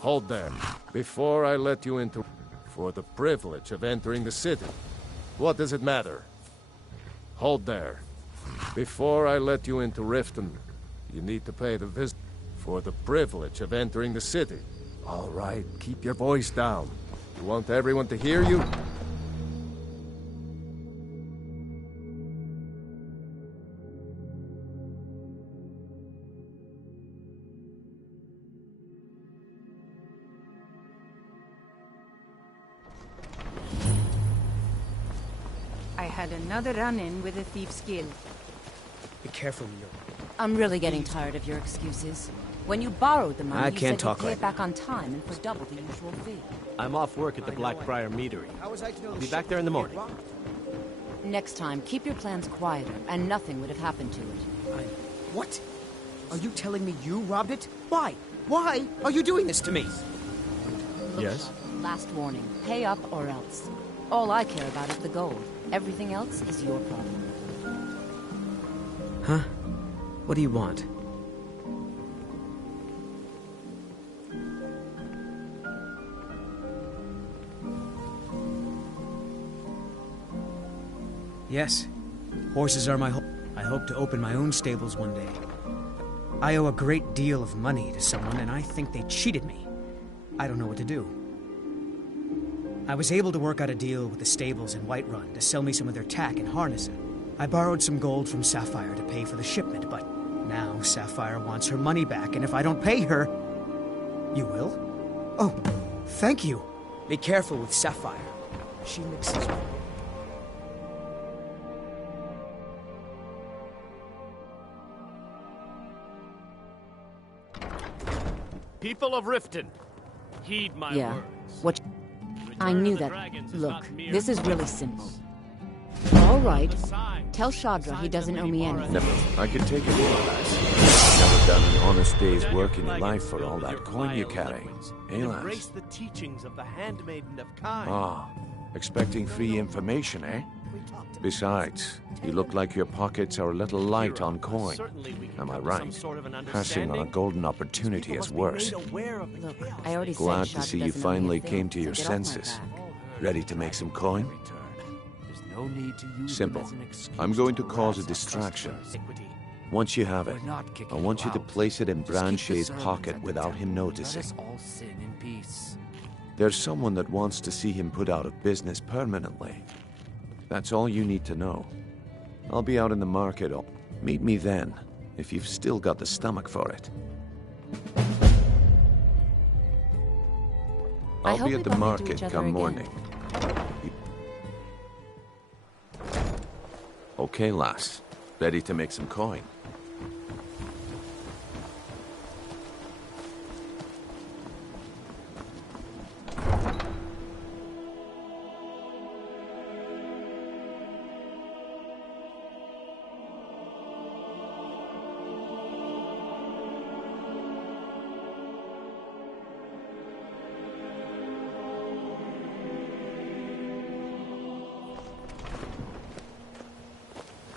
Hold there. Before I let you into... For the privilege of entering the city. What does it matter? Hold there. Before I let you into Riften, you need to pay the visit for the privilege of entering the city. All right, keep your voice down. You want everyone to hear you? I had another run-in with a thief's guild. Be careful, Leo. I'm really getting tired of your excuses. When you borrowed the money, you said you'd pay it back on time and for double the usual fee. I'm off work at the Blackbriar Meadery. I'll be back there in the morning. Next time, keep your plans quieter, and nothing would have happened to it. What? Are you telling me you robbed it? Why? Why are you doing this to me? Yes? Last warning. Pay up or else. All I care about is the gold. Everything else is your problem. Huh? What do you want? Yes. Horses are my whole... I hope to open my own stables one day. I owe a great deal of money to someone, and I think they cheated me. I don't know what to do. I was able to work out a deal with the stables in Whiterun to sell me some of their tack and harnesses. I borrowed some gold from Sapphire to pay for the shipment, but now Sapphire wants her money back, and if I don't pay her... You will? Oh, thank you. Be careful with Sapphire. She mixes... People of Riften, heed my words. What? I knew that. Look, this is really simple. All right. Tell Shadra he doesn't owe me anything. Never. I could take it in, lass. Never done an honest day's work in your life for all that coin you carry. Eh, lass? Embrace the teachings of the Handmaiden of Kai. Ah, expecting free information, eh? Besides, you look like your pockets are a little light on coin. Am I right? Passing on a golden opportunity is worse. Look, I already said Glad to Shadra see you doesn't owe me a finally thing, came to so your get off my senses. back. Ready to make some coin? Simple. I'm going to cause a distraction. Once you have it, I want you to place it in Branche's pocket without him noticing. There's someone that wants to see him put out of business permanently. That's all you need to know. I'll be out in the market. Meet me then, if you've still got the stomach for it. I'll be at the market come morning. Okay, lass. Ready to make some coin.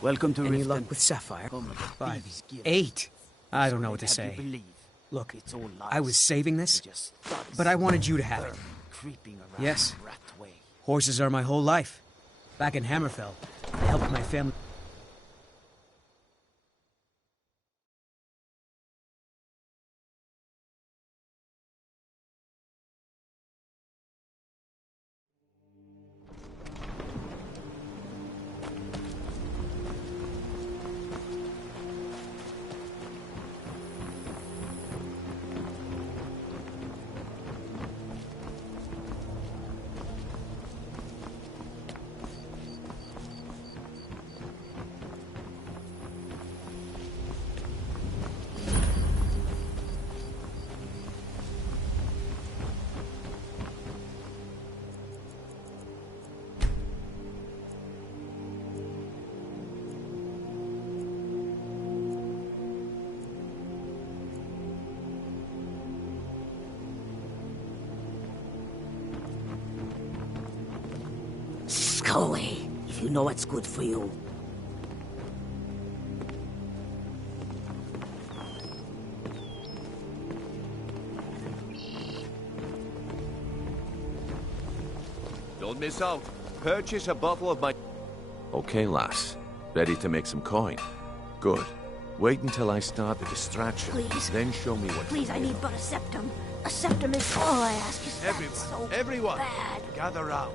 Welcome to Any luck with Sapphire? 5, 8. I don't know what to say. Look, I was saving this, but I wanted you to have it. Yes. Horses are my whole life. Back in Hammerfell, I helped my family... Go away, if you know what's good for you. Don't miss out. Purchase a bottle of my... Okay, lass. Ready to make some coin? Good. Wait until I start the distraction. Please. Then show me what... Please, I need but a septum. A septum is all I ask. Is Everyone, bad. gather round.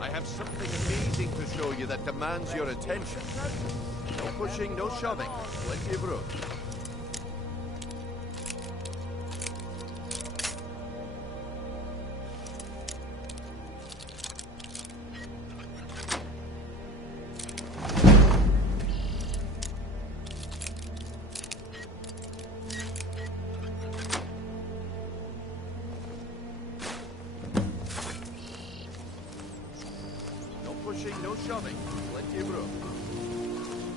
I have something amazing to show you that demands your attention. No pushing, no shoving. Plenty of room. No shoving. Plenty of room.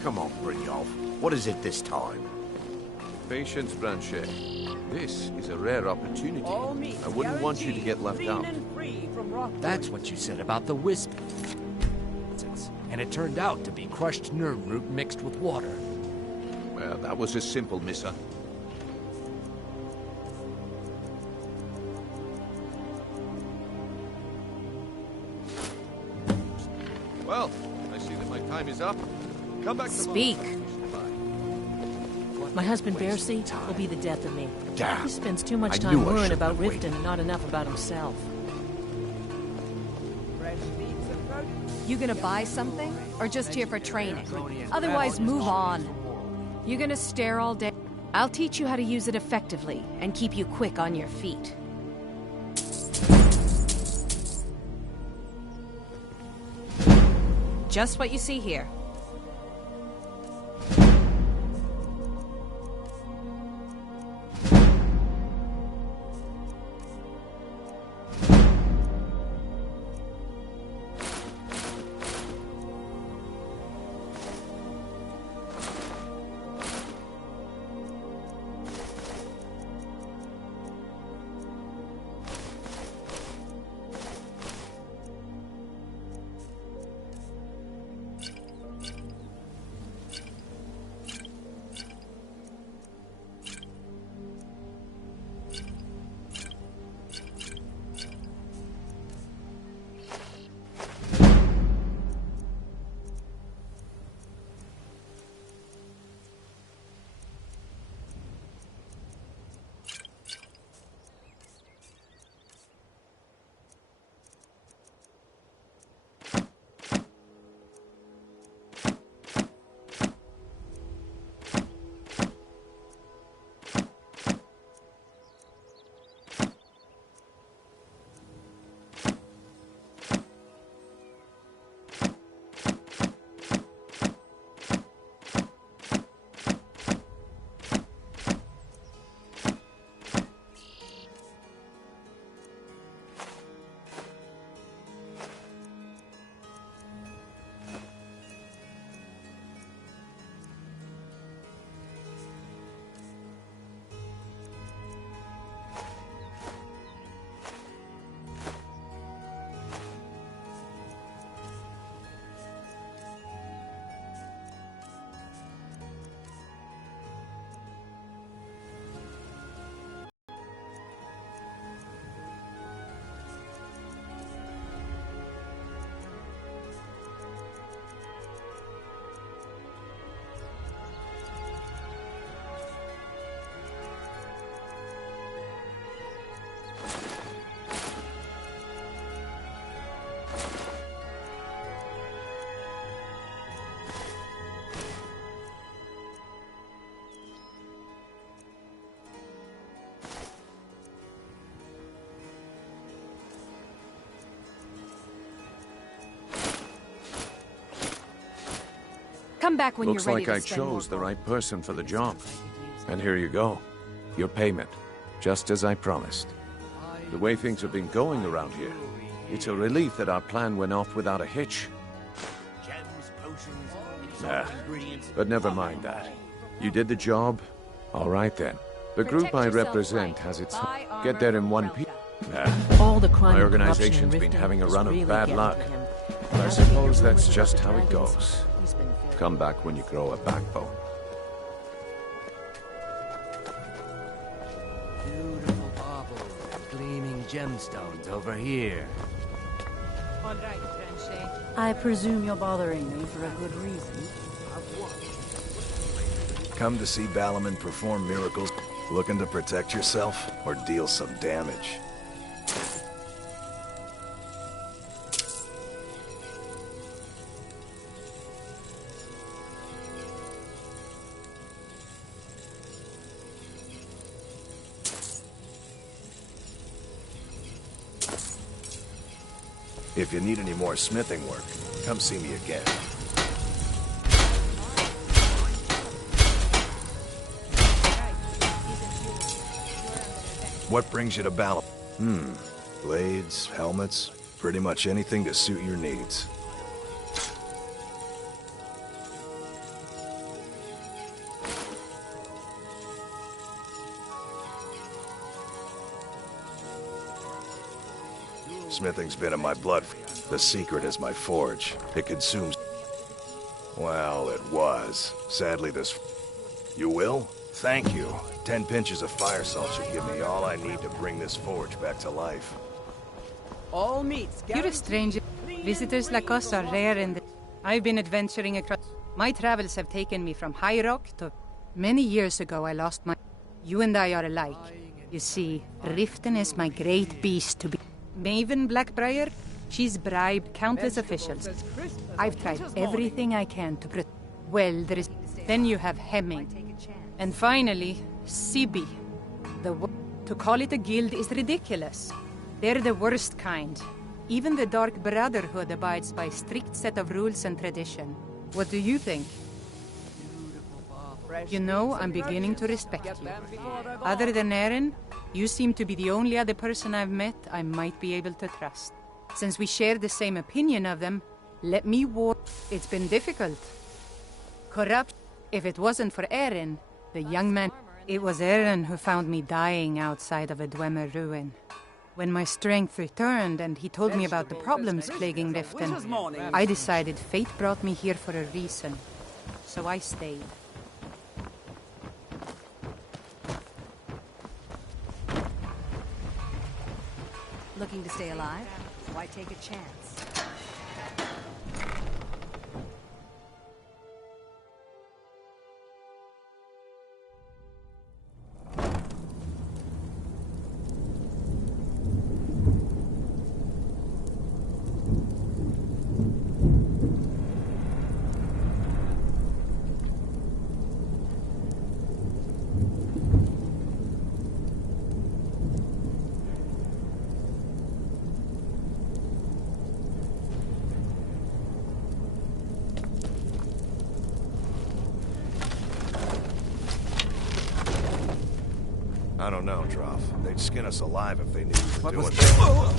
Come on, Brynjolf. What is it this time? Patience, Branche. This is a rare opportunity. I wouldn't want you to get left out. That's what you said about the wisp. And it turned out to be crushed nerve root mixed with water. Well, that was a simple miss-up. Well, I see that my time is up. Come back tomorrow. Speak. My husband Bercy will be the death of me. Damn. He spends too much I time knew I worrying shouldn't about have waited. Riften and not enough about himself. You gonna buy something? Or just here for training? Otherwise, move on. You gonna stare all day? I'll teach you how to use it effectively and keep you quick on your feet. Just what you see here. Come back when Looks you're ready like I to spend more chose the gold. right person for the job. And here you go. Your payment. Just as I promised. The way things have been going around here, it's a relief that our plan went off without a hitch. Nah, but never mind that. You did the job? All right then. The group Protect I yourself represent right. has its... Buy Get there armor in one from piece. Belka. Nah. All the crime My and corruption organization's in been Riften having a is run of really bad getting luck. to him. I suppose that's just how it goes. Come back when you grow a backbone. Beautiful baubles and gleaming gemstones over here. All right, Tranche. I presume you're bothering me for a good reason. Come to see Balaman perform miracles, looking to protect yourself or deal some damage. If you need any more smithing work, come see me again. What brings you to Balaam? Blades, helmets, pretty much anything to suit your needs. Smithing's been in my blood. The secret is my forge. It consumes... Well, it was. Sadly, this... You will? Thank you. 10 pinches of fire salt should give me all I need to bring this forge back to life. All meats. You're a stranger. Visitors like us are rare in the... I've been adventuring across... My travels have taken me from High Rock to... Many years ago, I lost my... You and I are alike. You see, Riften is my great beast to be... Maven Blackbriar, she's bribed countless officials. I've tried everything I can to protect... Well, there is... Then you have Hemming. And finally, Sibi. To call it a guild is ridiculous. They're the worst kind. Even the Dark Brotherhood abides by a strict set of rules and tradition. What do you think? You know, I'm beginning to respect you. Other than Eren, you seem to be the only other person I've met I might be able to trust. Since we share the same opinion of them, let me warn... It's been difficult. Corrupt. If it wasn't for Eren, the young man... It was Eren who found me dying outside of a Dwemer ruin. When my strength returned and he told me about the problems plaguing Riften, I decided fate brought me here for a reason. So I stayed. Looking to stay alive? Why take a chance? I don't know, Droff. They'd skin us alive if they knew we were doing that.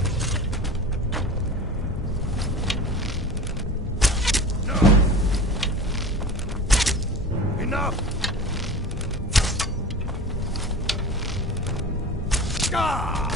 No! Enough! Ah!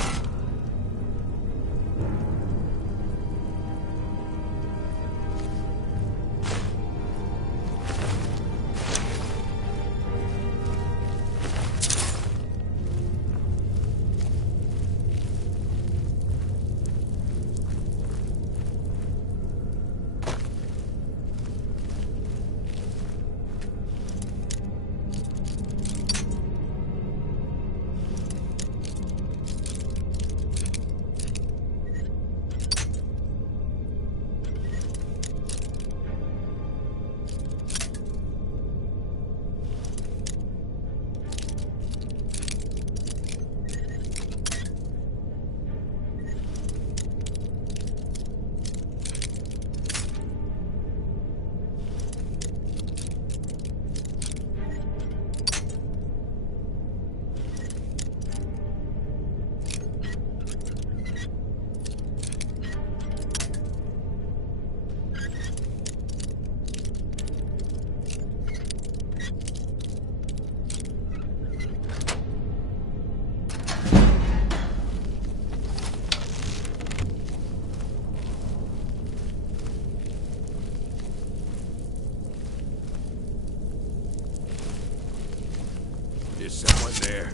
Is someone there?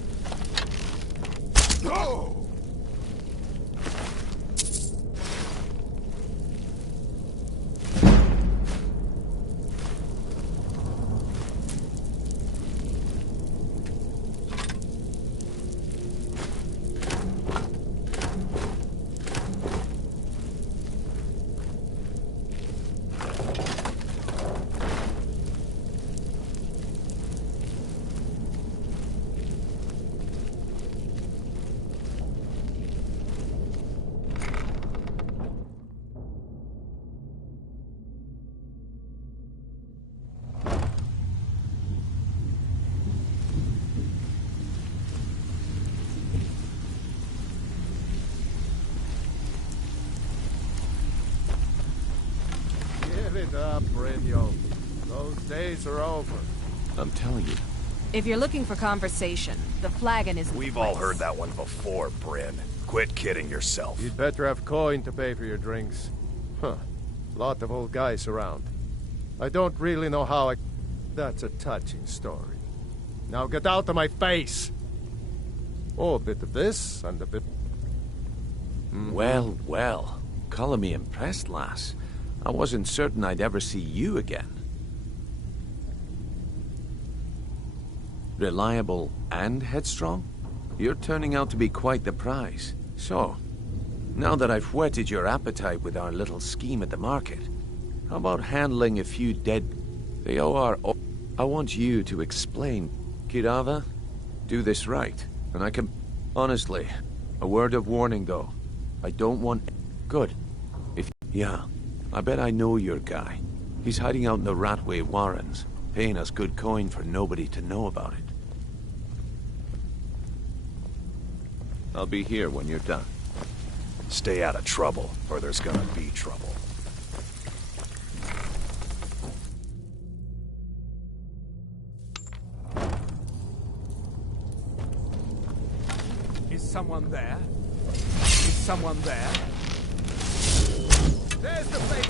No! Give it up, Brynjo. Those days are over. I'm telling you. If you're looking for conversation, the flagon is. We've all heard that one before, Bryn. Quit kidding yourself. You'd better have coin to pay for your drinks. Huh. Lot of old guys around. I don't really know how I... That's a touching story. Now get out of my face! Oh, a bit of this, and a bit... Well, well. Calling me impressed, lass. I wasn't certain I'd ever see you again. Reliable and headstrong? You're turning out to be quite the prize. So, now that I've whetted your appetite with our little scheme at the market, how about handling a few dead... They all are... I want you to explain. Kirava, do this right, and I can... Honestly, a word of warning, though. I don't want... Good. Yeah, I bet I know your guy. He's hiding out in the Ratway Warrens, paying us good coin for nobody to know about it. I'll be here when you're done. Stay out of trouble, or there's gonna be trouble. Is someone there? Is someone there? There's the fake...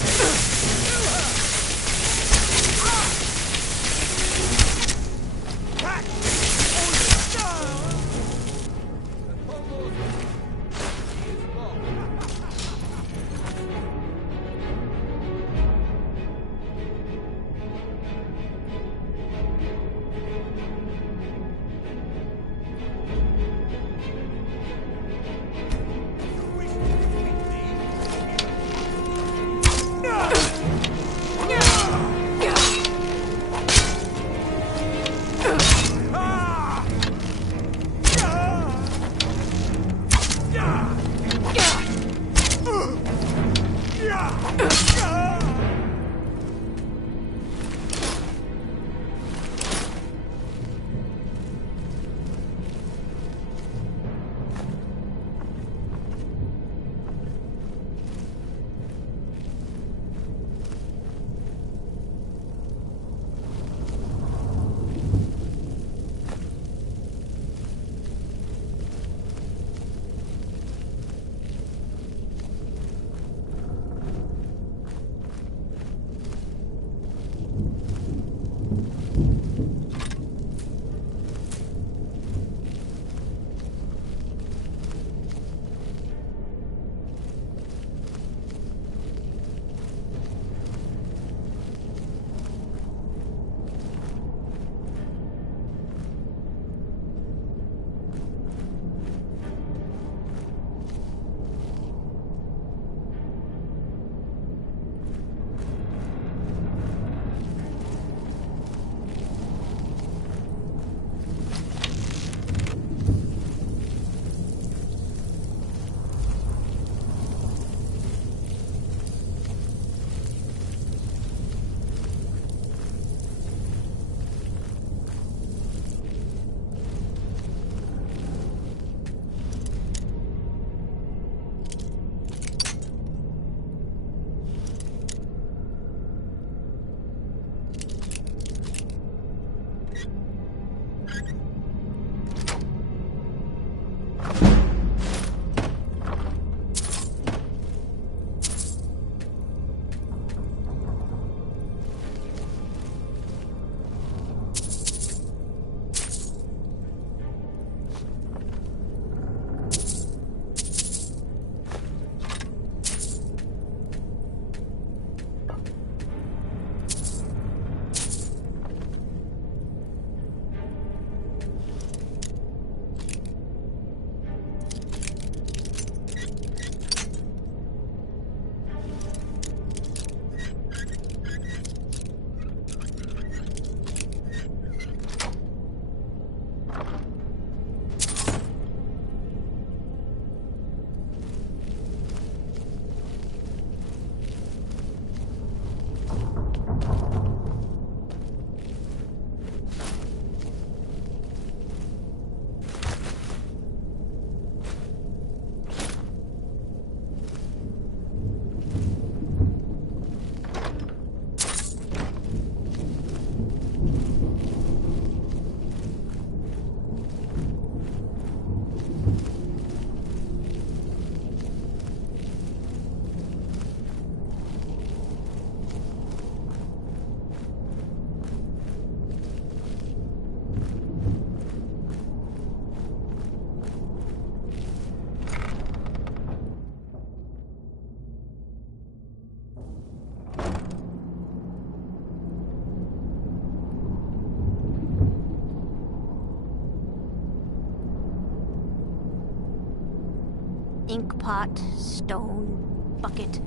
ink pot, stone, bucket,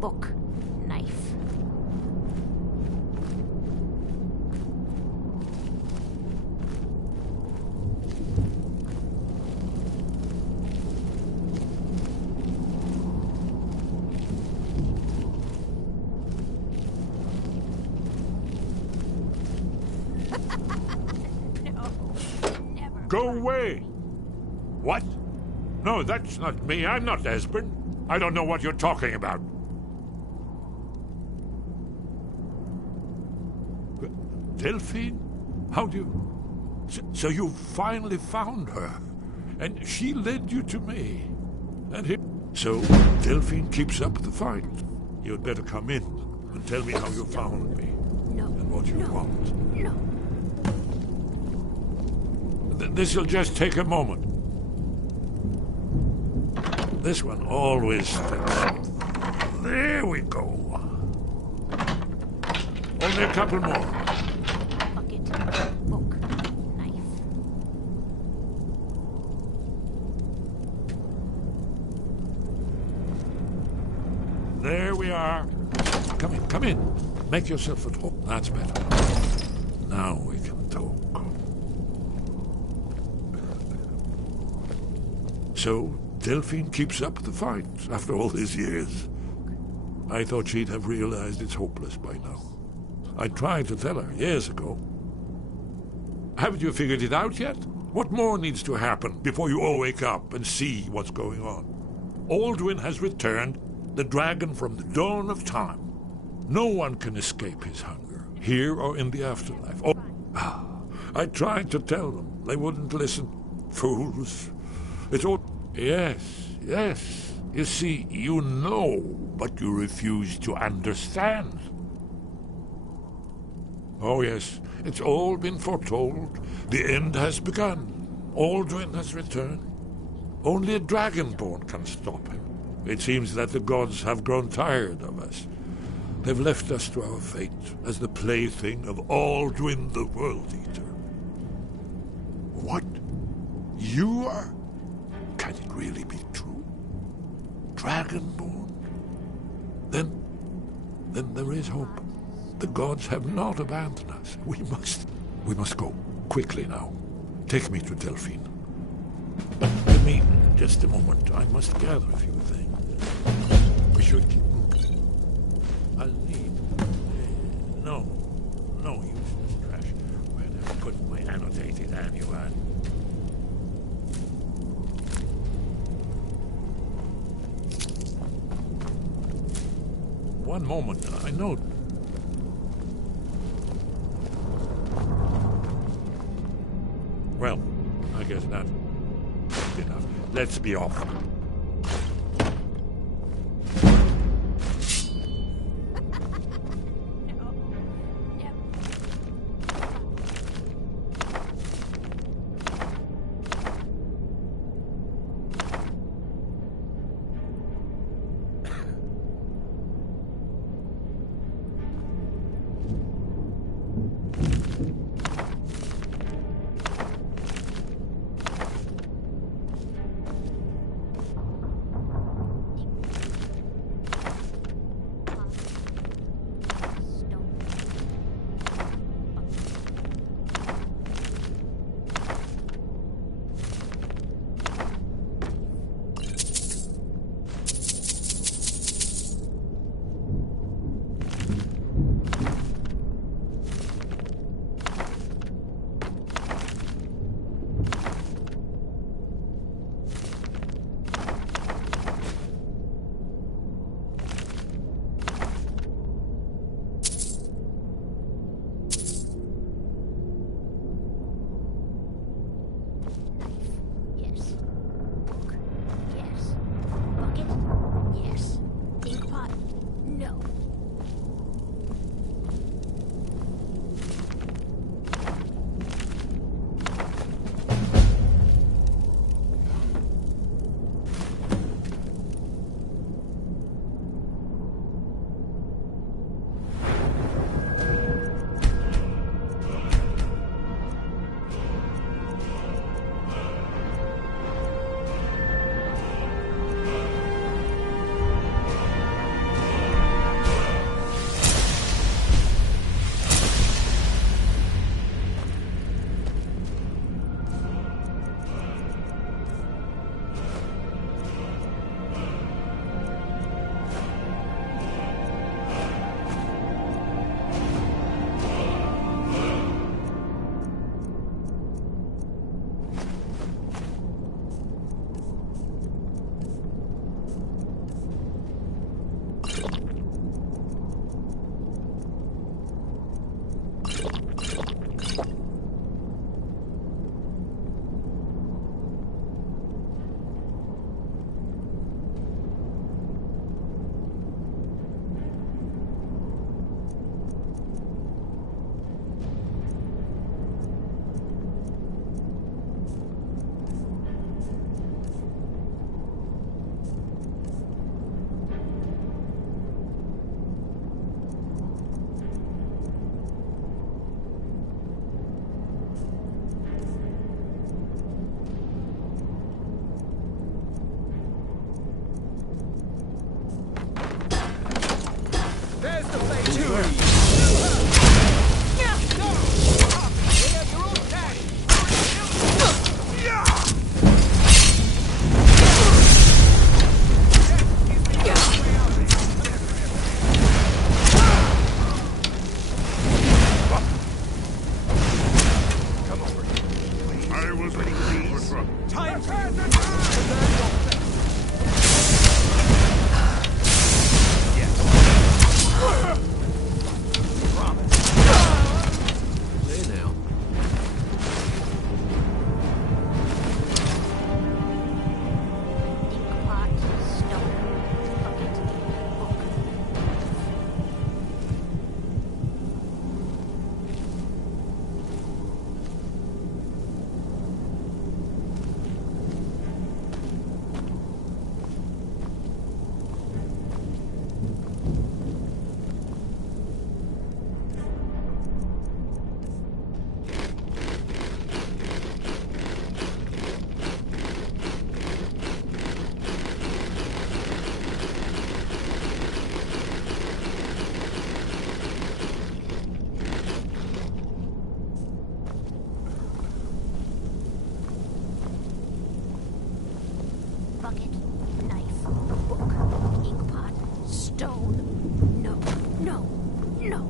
book, knife. Go away! What? No, that's not me. I'm not Esbern. I don't know what you're talking about. Delphine? How do you... So you finally found her, and she led you to me. So Delphine keeps up the fight. You'd better come in and tell me how you found me. No. And what you want. No. This'll just take a moment. This one always fits. There we go. Only a couple more. Bucket, book, knife. There we are. Come in, come in. Make yourself at home. That's better. Now we can talk. So, Delphine keeps up the fight after all these years. I thought she'd have realized it's hopeless by now. I tried to tell her years ago. Haven't you figured it out yet? What more needs to happen before you all wake up and see what's going on? Alduin has returned, the dragon from the dawn of time. No one can escape his hunger, here or in the afterlife. I tried to tell them. They wouldn't listen. Fools. It's all... Yes, yes. You see, you know, but you refuse to understand. Oh, yes. It's all been foretold. The end has begun. Alduin has returned. Only a dragonborn can stop him. It seems that the gods have grown tired of us. They've left us to our fate as the plaything of Alduin the World Eater. What? You are... Can it really be true? Dragonborn? Then there is hope. The gods have not abandoned us. We must go. Quickly now. Take me to Delphine. Give me just a moment. I must gather a few things. We should keep moving. I'll need... No, useless trash. Where did I put my annotated annual? One moment, I know. Well, I guess that's enough. Let's be off. Pretty please. Time for Hey now. Inkpot, stone, bucket, book. Bucket, knife, book, inkpot, stone. No, no, no.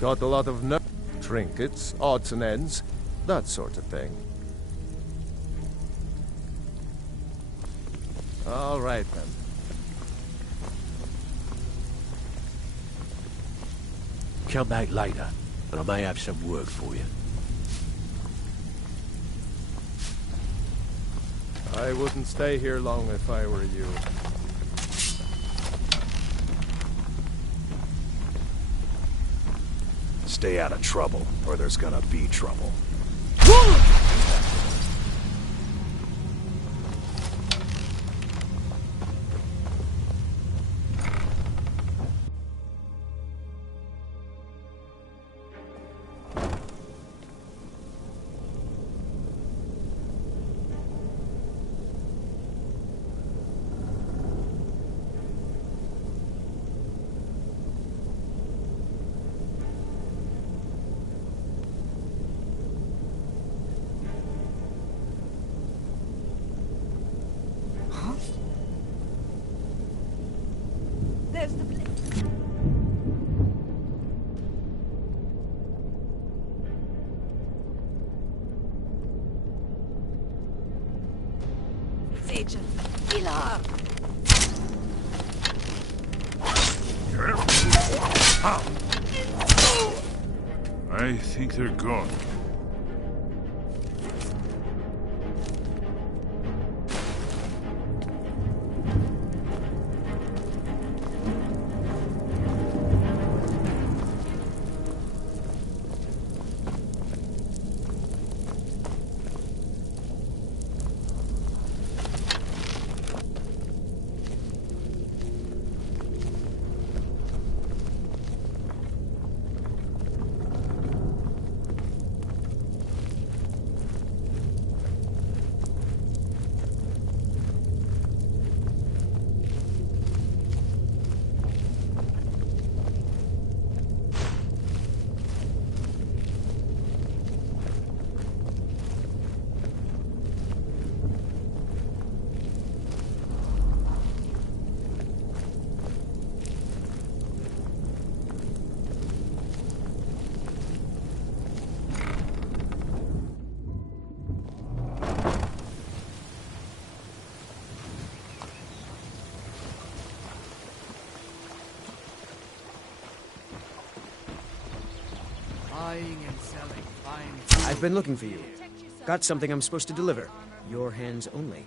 Got a lot of trinkets, odds and ends, that sort of thing. All right, then. Come back later, and I may have some work for you. I wouldn't stay here long if I were you. Stay out of trouble, or there's gonna be trouble. There's the Agent Pilar. I think they're gone. Buying and selling fine. I've been looking for you. Got something I'm supposed to deliver. Your hands only.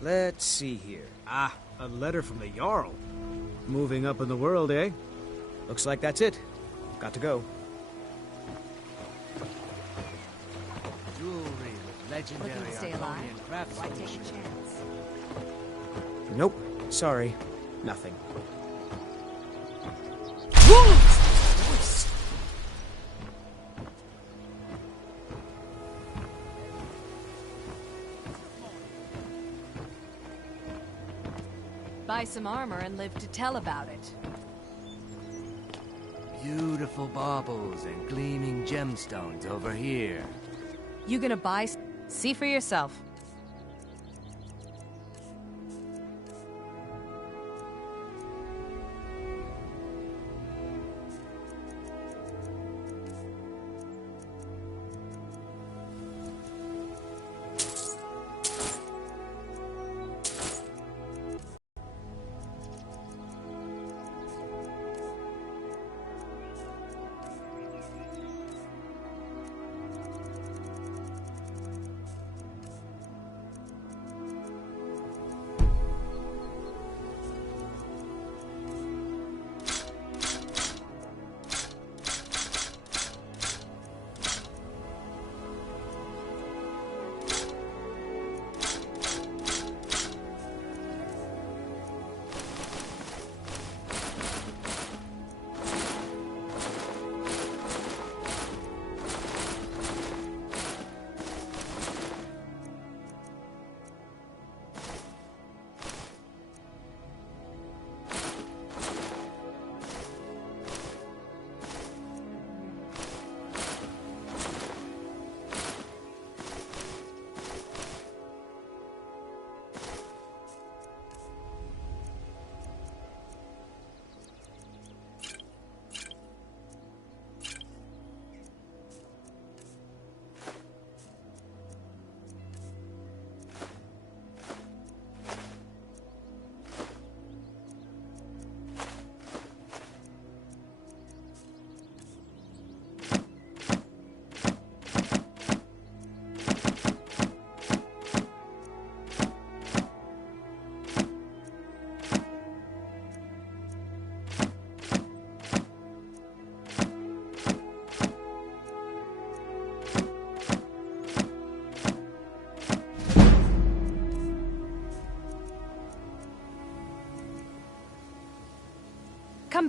Let's see here. Ah, a letter from the Jarl. Moving up in the world, eh? Looks like that's it. Got to go. Jewelry with legendary Looking to stay alive? Argonian Why take a craftsmanship. chance? Nope. Sorry. Nothing. Buy some armor and live to tell about it. Beautiful baubles and gleaming gemstones over here. You gonna buy? See for yourself.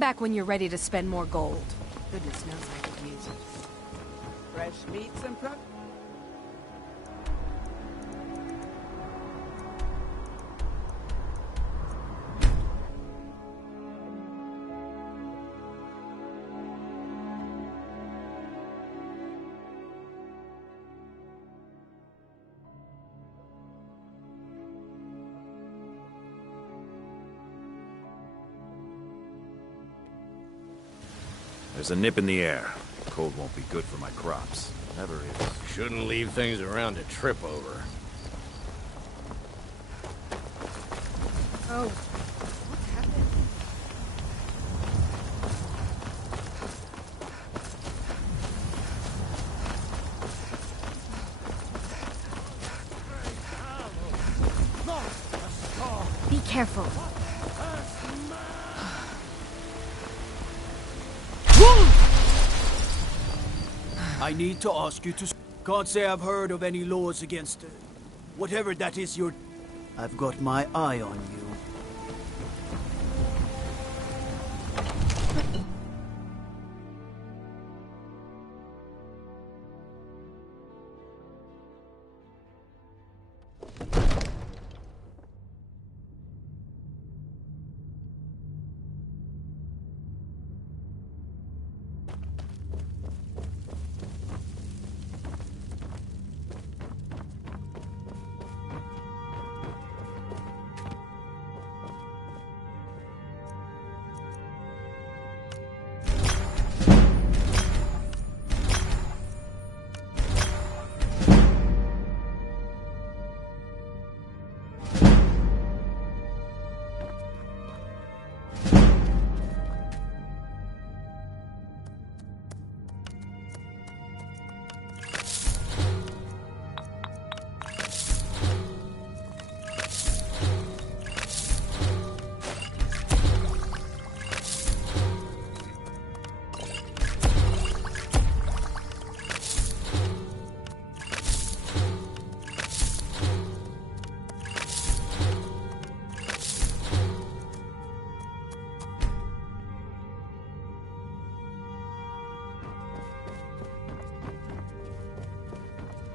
back when you're ready to spend more gold. Goodness knows I could use it. Fresh meats and produce. There's a nip in the air. Cold won't be good for my crops. Never is. Shouldn't leave things around to trip over. Oh, what's happening? Be careful. I need to ask you to... Can't say I've heard of any laws against... whatever that is you're... I've got my eye on you.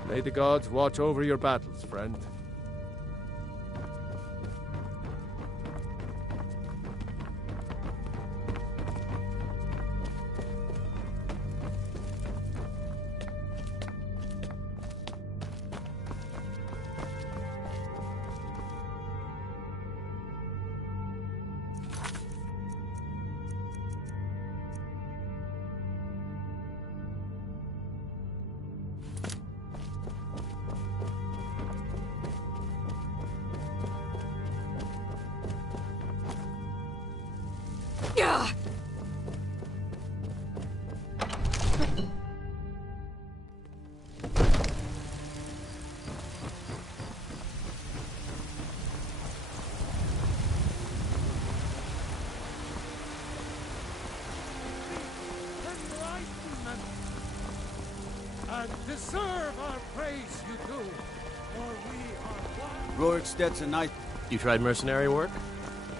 May the gods watch over your battles, friend. Yeah. And deserve our praise, you do, for we are one. Roriksted's a nice... You tried mercenary work?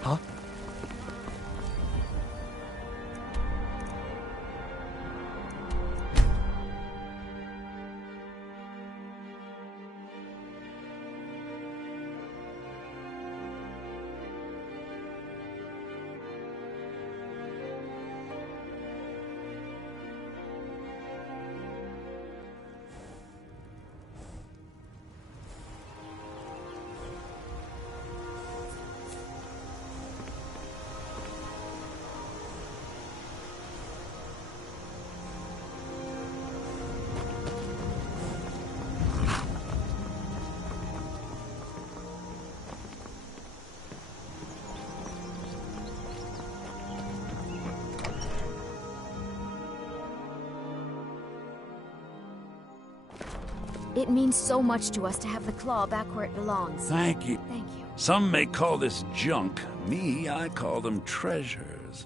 Huh? It means so much to us to have the claw back where it belongs. Thank you. Thank you. Some may call this junk. Me, I call them treasures.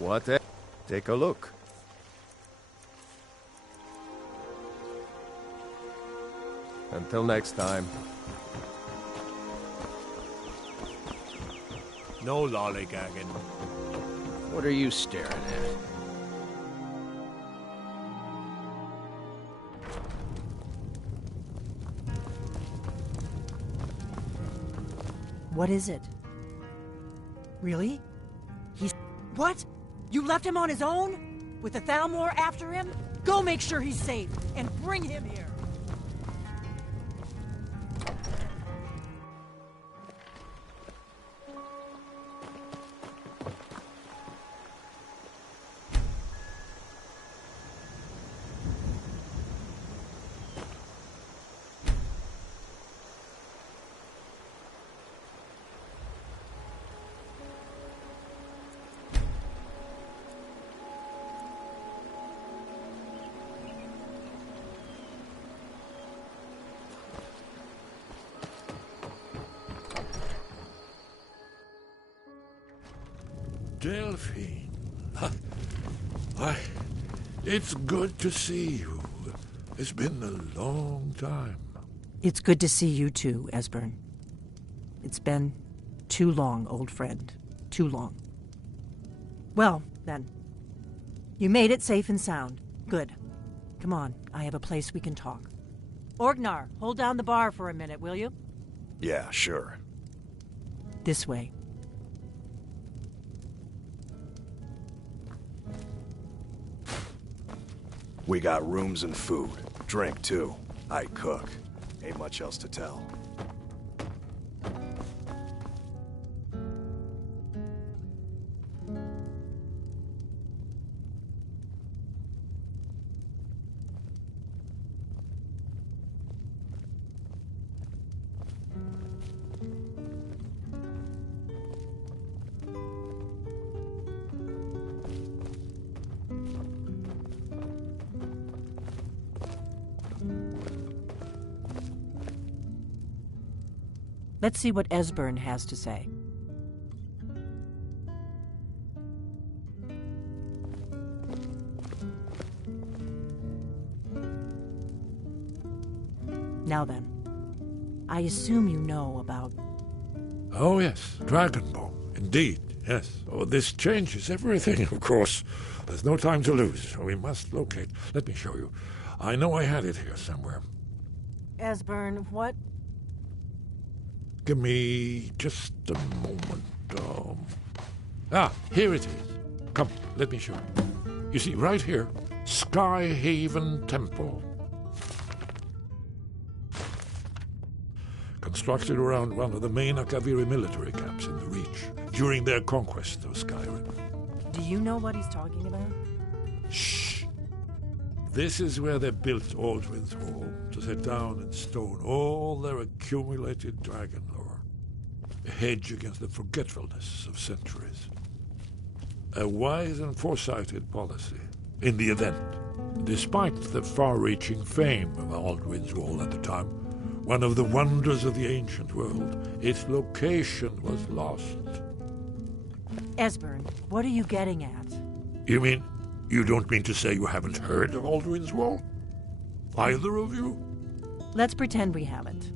What? Take a look. Until next time. No lollygagging. What are you staring at? What is it? Really? He's... What? You left him on his own? With the Thalmor after him? Go make sure he's safe, and bring him here! Delphine. Why, it's good to see you. It's been a long time. It's good to see you too, Esbern. It's been too long, old friend. Too long. Well, then. You made it safe and sound. Good. Come on, I have a place we can talk. Orgnar, hold down the bar for a minute, will you? Yeah, sure. This way. We got rooms and food. Drink, too. I cook. Ain't much else to tell. Let's see what Esbern has to say. Now then, I assume you know about... Oh, yes, Dragonbow. Indeed, yes. Oh, this changes everything, of course. There's no time to lose. We must locate. Let me show you. I know I had it here somewhere. Esbern, what... Give me just a moment. Here it is. Come, let me show you. You see, right here, Skyhaven Temple. Constructed around one of the main Akaviri military camps in the Reach during their conquest of Skyrim. Do you know what he's talking about? Shh! This is where they built Aldrin's Hall, to set down in stone all their accumulated dragon lore. A hedge against the forgetfulness of centuries. A wise and foresighted policy, in the event, despite the far-reaching fame of Aldrin's Wall at the time, one of the wonders of the ancient world, its location was lost. Esbern, what are you getting at? You mean, you don't mean to say you haven't heard of Aldrin's Wall? Either of you? Let's pretend we haven't.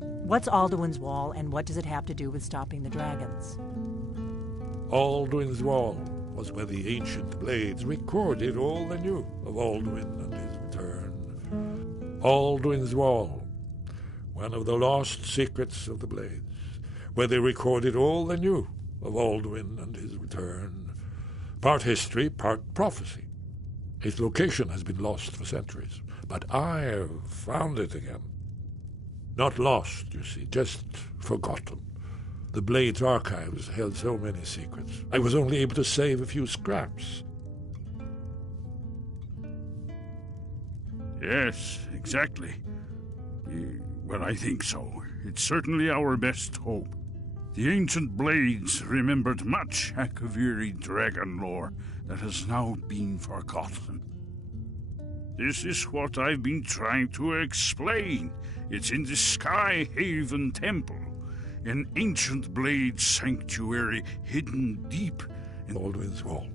What's Alduin's Wall, and what does it have to do with stopping the dragons? Aldrin's Wall was where the ancient blades recorded all they knew of Alduin and his return. Aldrin's Wall, one of the lost secrets of the blades, where they recorded all they knew of Alduin and his return. Part history, part prophecy. Its location has been lost for centuries, but I've found it again. Not lost, you see, just forgotten. The Blade's archives held so many secrets. I was only able to save a few scraps. Yes, exactly. Well, I think so. It's certainly our best hope. The ancient Blades remembered much Akaviri dragon lore that has now been forgotten. This is what I've been trying to explain. It's in the Skyhaven Temple, an ancient blade sanctuary hidden deep in Aldrin's Wall.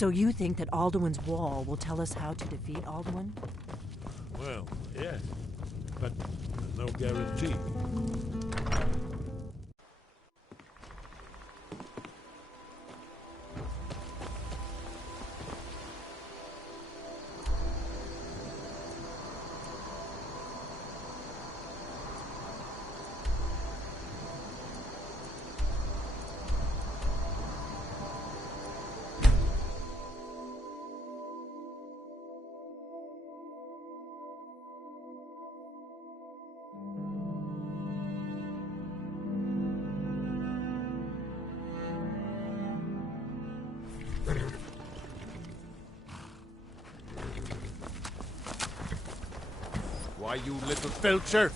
So you think that Alduin's wall will tell us how to defeat Alduin? Well, yes. But there's no guarantee. Why, you little filcher!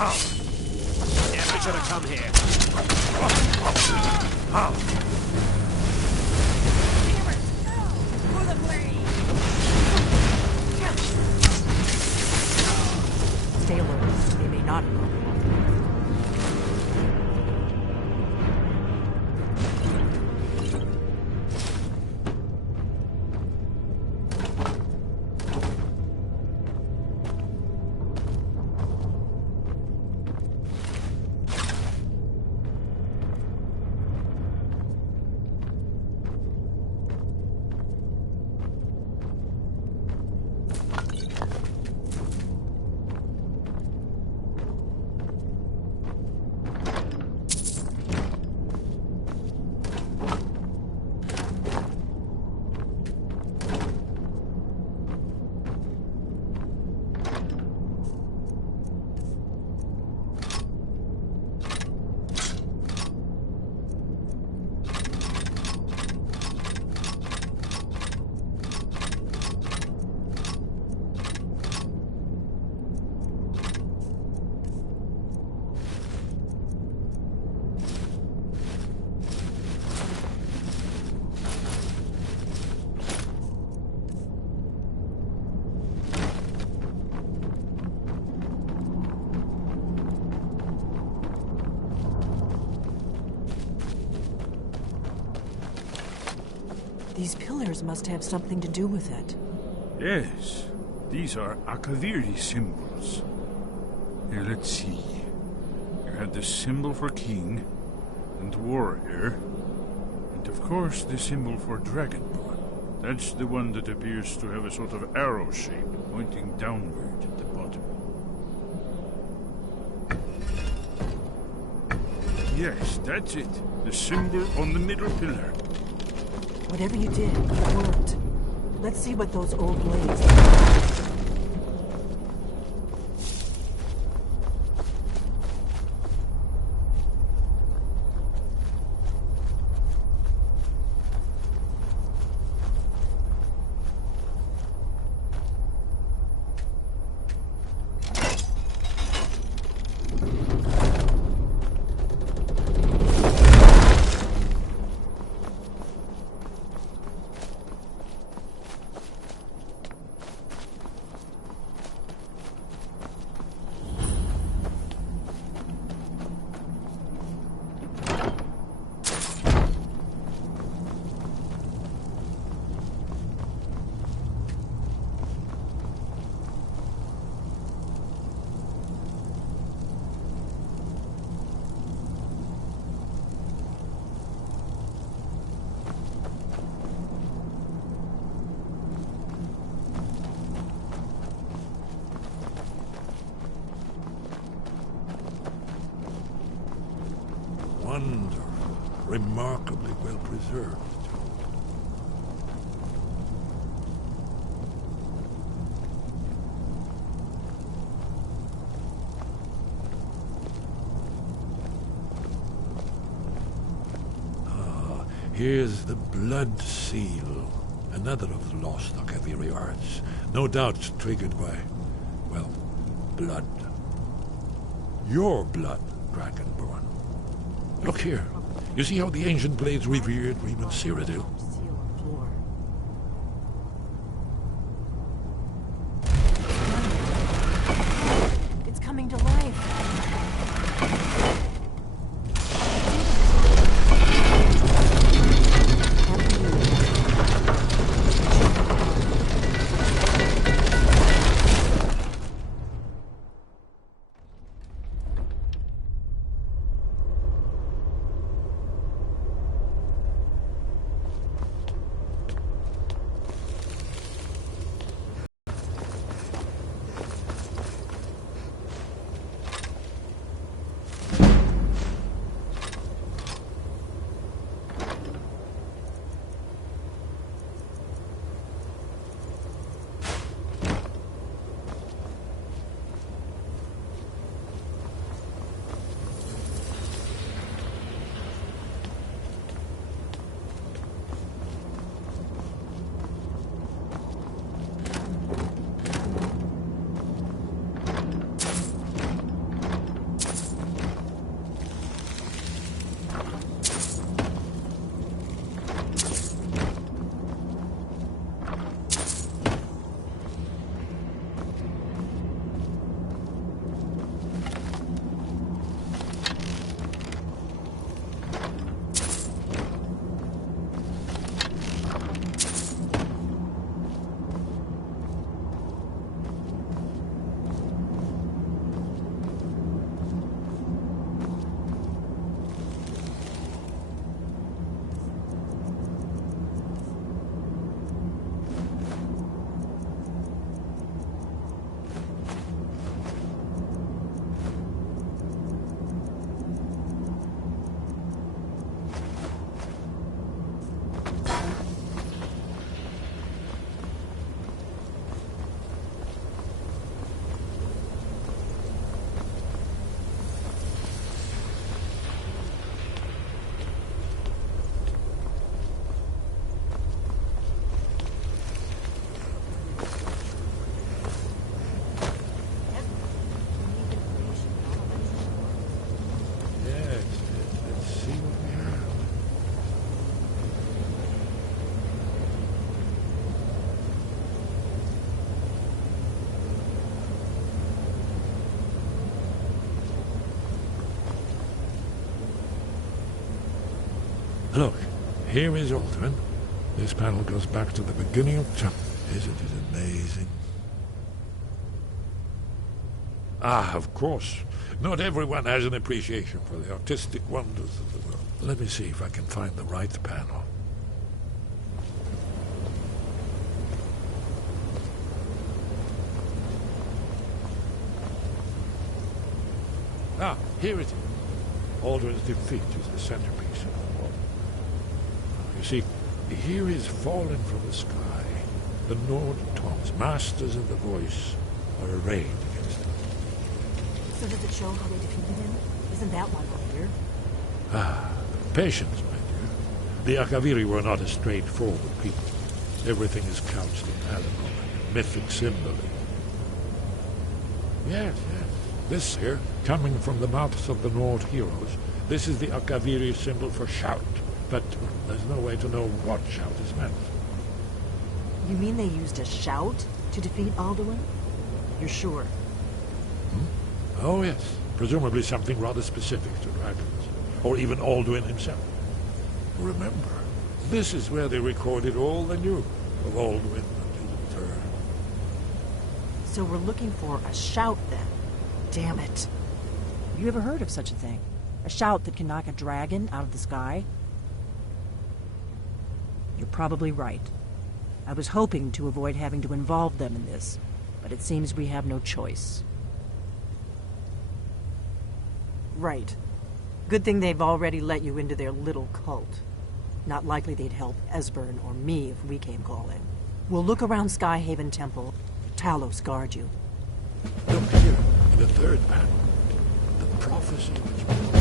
Never should have come here. Stay alert. They may not. These pillars must have something to do with it. Yes, these are Akaviri symbols. Here, let's see. You had the symbol for king, and warrior, and of course the symbol for dragonborn. That's the one that appears to have a sort of arrow shape pointing downward at the bottom. Yes, that's it. The symbol on the middle pillar. Whatever you did, it worked. Let's see what those old blades are. Wonderful. Remarkably well preserved, too. Ah, here's the blood seal. Another of the lost Akaviri arts. No doubt triggered by, well, blood. Your blood, Dragonborn. Look here. You see how the ancient blades revered Reman Cyrodiil? It's coming to life. Look, here is Alderaan. This panel goes back to the beginning of time. Isn't it amazing? Ah, of course. Not everyone has an appreciation for the artistic wonders of the world. Let me see if I can find the right panel. Ah, here it is. Aldrin's defeat is the centerpiece of the wall. You see, here is fallen from the sky. The Nord Toms, masters of the voice, are arrayed against him. So does it show how they defeated him? Isn't that why we're here? Ah, patience, my dear. The Akaviri were not a straightforward people. Everything is couched in allegory, mythic symbolism. Yes, yes. This here, coming from the mouths of the Nord heroes, this is the Akaviri symbol for shout. But there's no way to know what shout is meant. You mean they used a shout to defeat Alduin? You're sure? Oh, yes. Presumably something rather specific to dragons. Or even Alduin himself. Remember, this is where they recorded all they knew of Alduin until the turn. So we're looking for a shout, then? Damn it. Have you ever heard of such a thing? A shout that can knock a dragon out of the sky? You're probably right. I was hoping to avoid having to involve them in this, but it seems we have no choice. Right. Good thing they've already let you into their little cult. Not likely they'd help Esbern or me if we came calling. We'll look around Skyhaven Temple. Talos guard you. Look here, in the third panel. The prophecy which...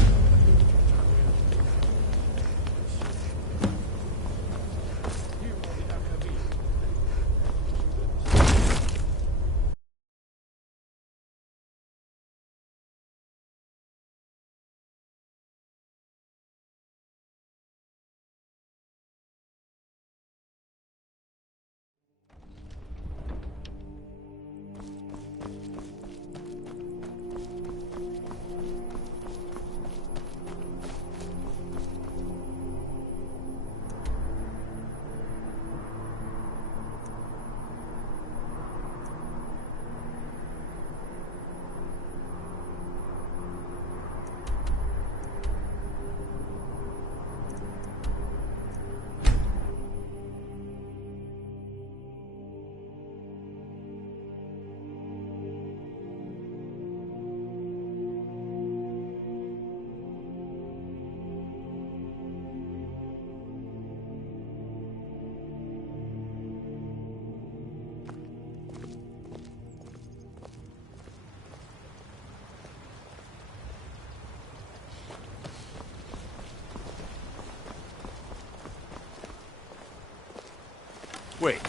Wait,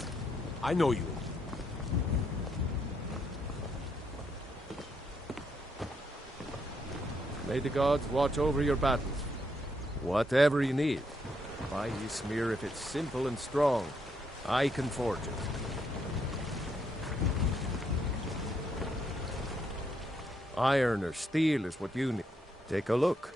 I know you. May the gods watch over your battles. Whatever you need. Buy ye smear if it's simple and strong. I can forge it. Iron or steel is what you need. Take a look.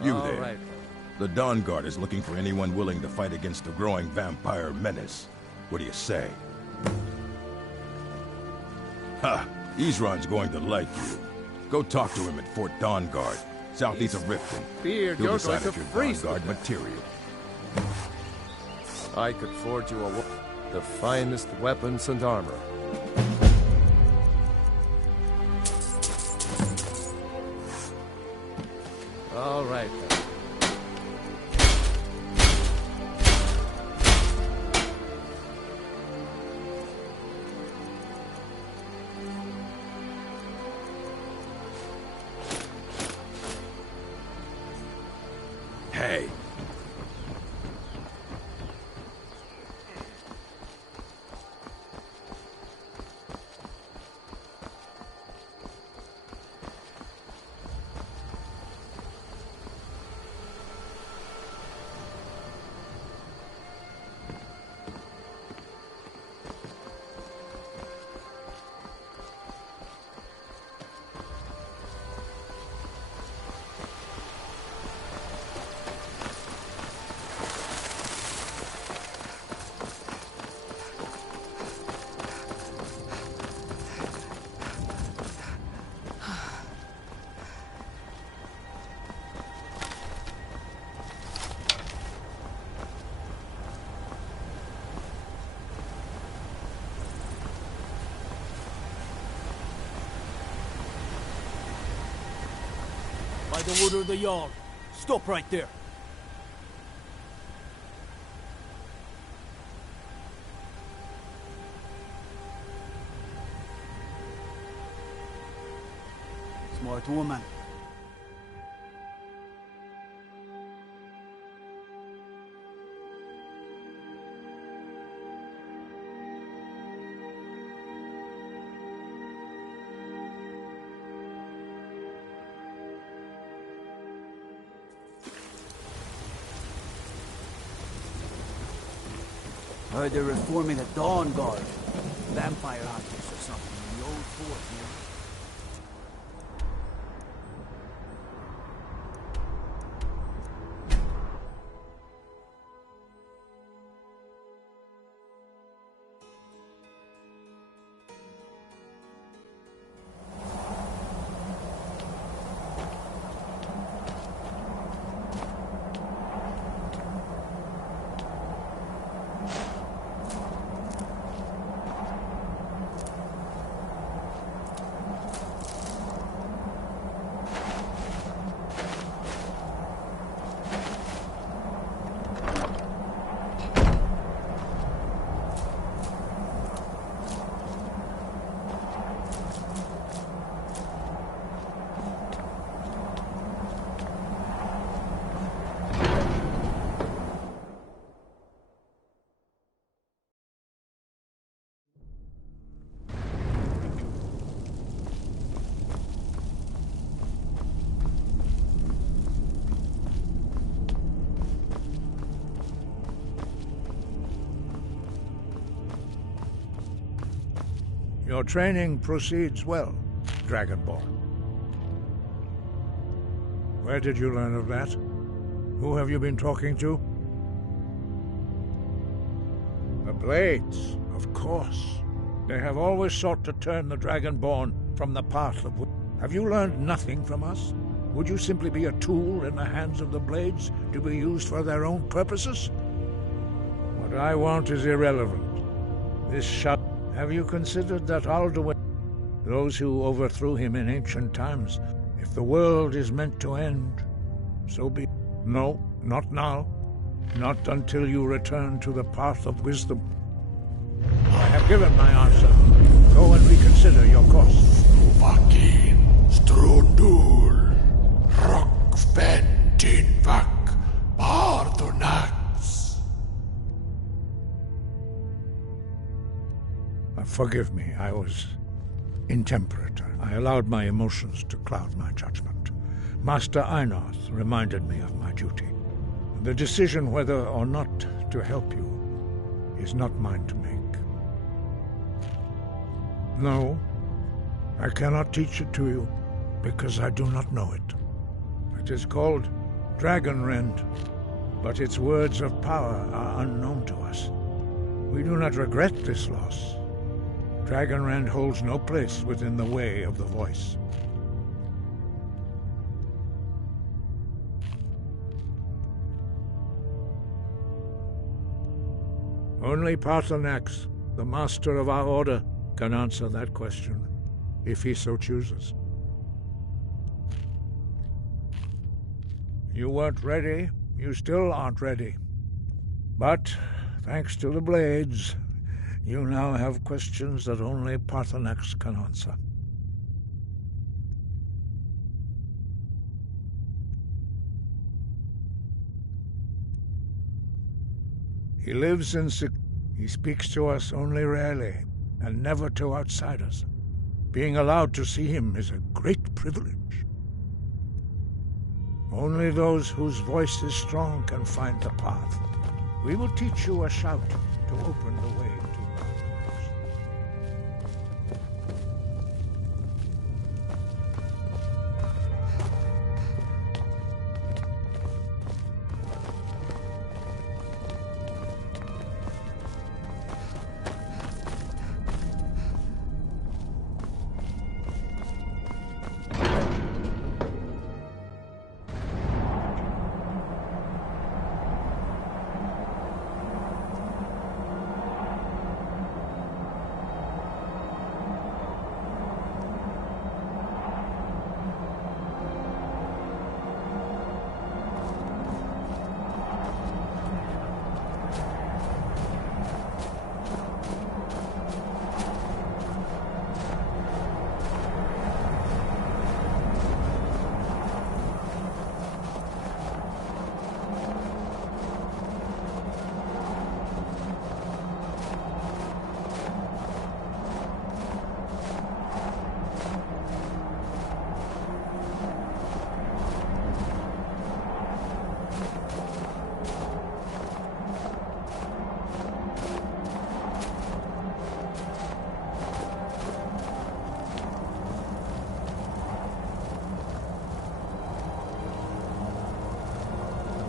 You there. Right. The Dawn Guard is looking for anyone willing to fight against the growing vampire menace. What do you say? Ha! Isran's going to like you. Go talk to him at Fort Dawn Guard, southeast of Riften. Feared you're going to freeze Dawn Guard material. I could forge you the finest weapons and armor. All right, then. Hey. By the order of the Jarl. Stop right there. Smart woman. Heard they're reforming the Dawn Guard. Vampire hunters or something in the old fort, you know? Your training proceeds well, Dragonborn. Where did you learn of that? Who have you been talking to? The Blades, of course. They have always sought to turn the Dragonborn from the path of wisdom. Have you learned nothing from us? Would you simply be a tool in the hands of the Blades to be used for their own purposes? What I want is irrelevant. This shut. Have you considered that Alduin, those who overthrew him in ancient times, if the world is meant to end, so be it. No, not now. Not until you return to the path of wisdom. I have given my answer. Go and reconsider your course. Vakin, Strundul, Rockventinvak, Bardonax. Forgive me, I was intemperate. I allowed my emotions to cloud my judgment. Master Einarth reminded me of my duty. The decision whether or not to help you is not mine to make. No, I cannot teach it to you, because I do not know it. It is called Dragonrend, but its words of power are unknown to us. We do not regret this loss. Dragonrend holds no place within the way of the voice. Only Paarthurnax, the master of our order, can answer that question, if he so chooses. You weren't ready. You still aren't ready. But, thanks to the Blades, you now have questions that only Paarthurnax can answer. He lives in He speaks to us only rarely, and never to outsiders. Being allowed to see him is a great privilege. Only those whose voice is strong can find the path. We will teach you a shout to open the way to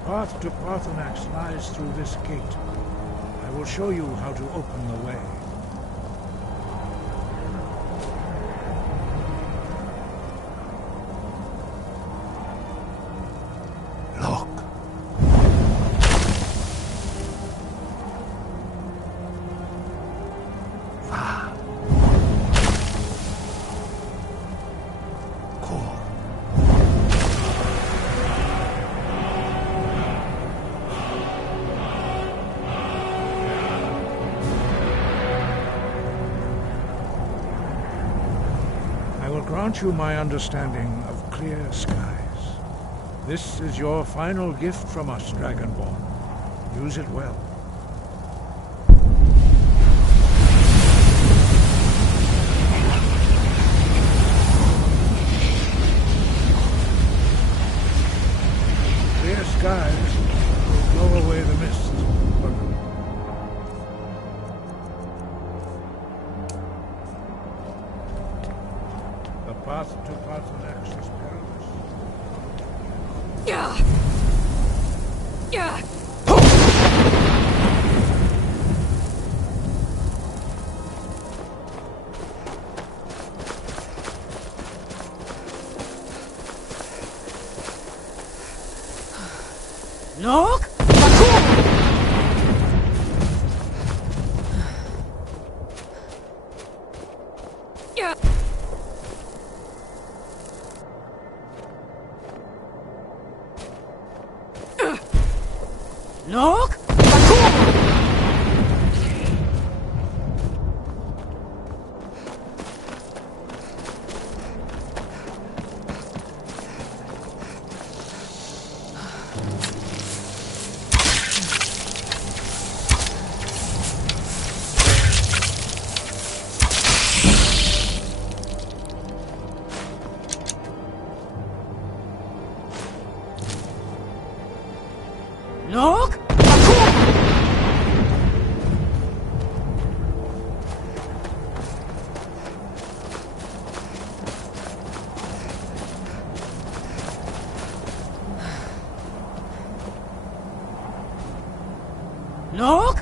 path to Parthenax lies through this gate. I will show you how to open the way. Grant you my understanding of clear skies. This is your final gift from us, Dragonborn. Use it well. Clear skies will blow away the mist. The path to Parthenax is perilous. Yeah. Yeah. Look! Yeah. Look! Look! Look!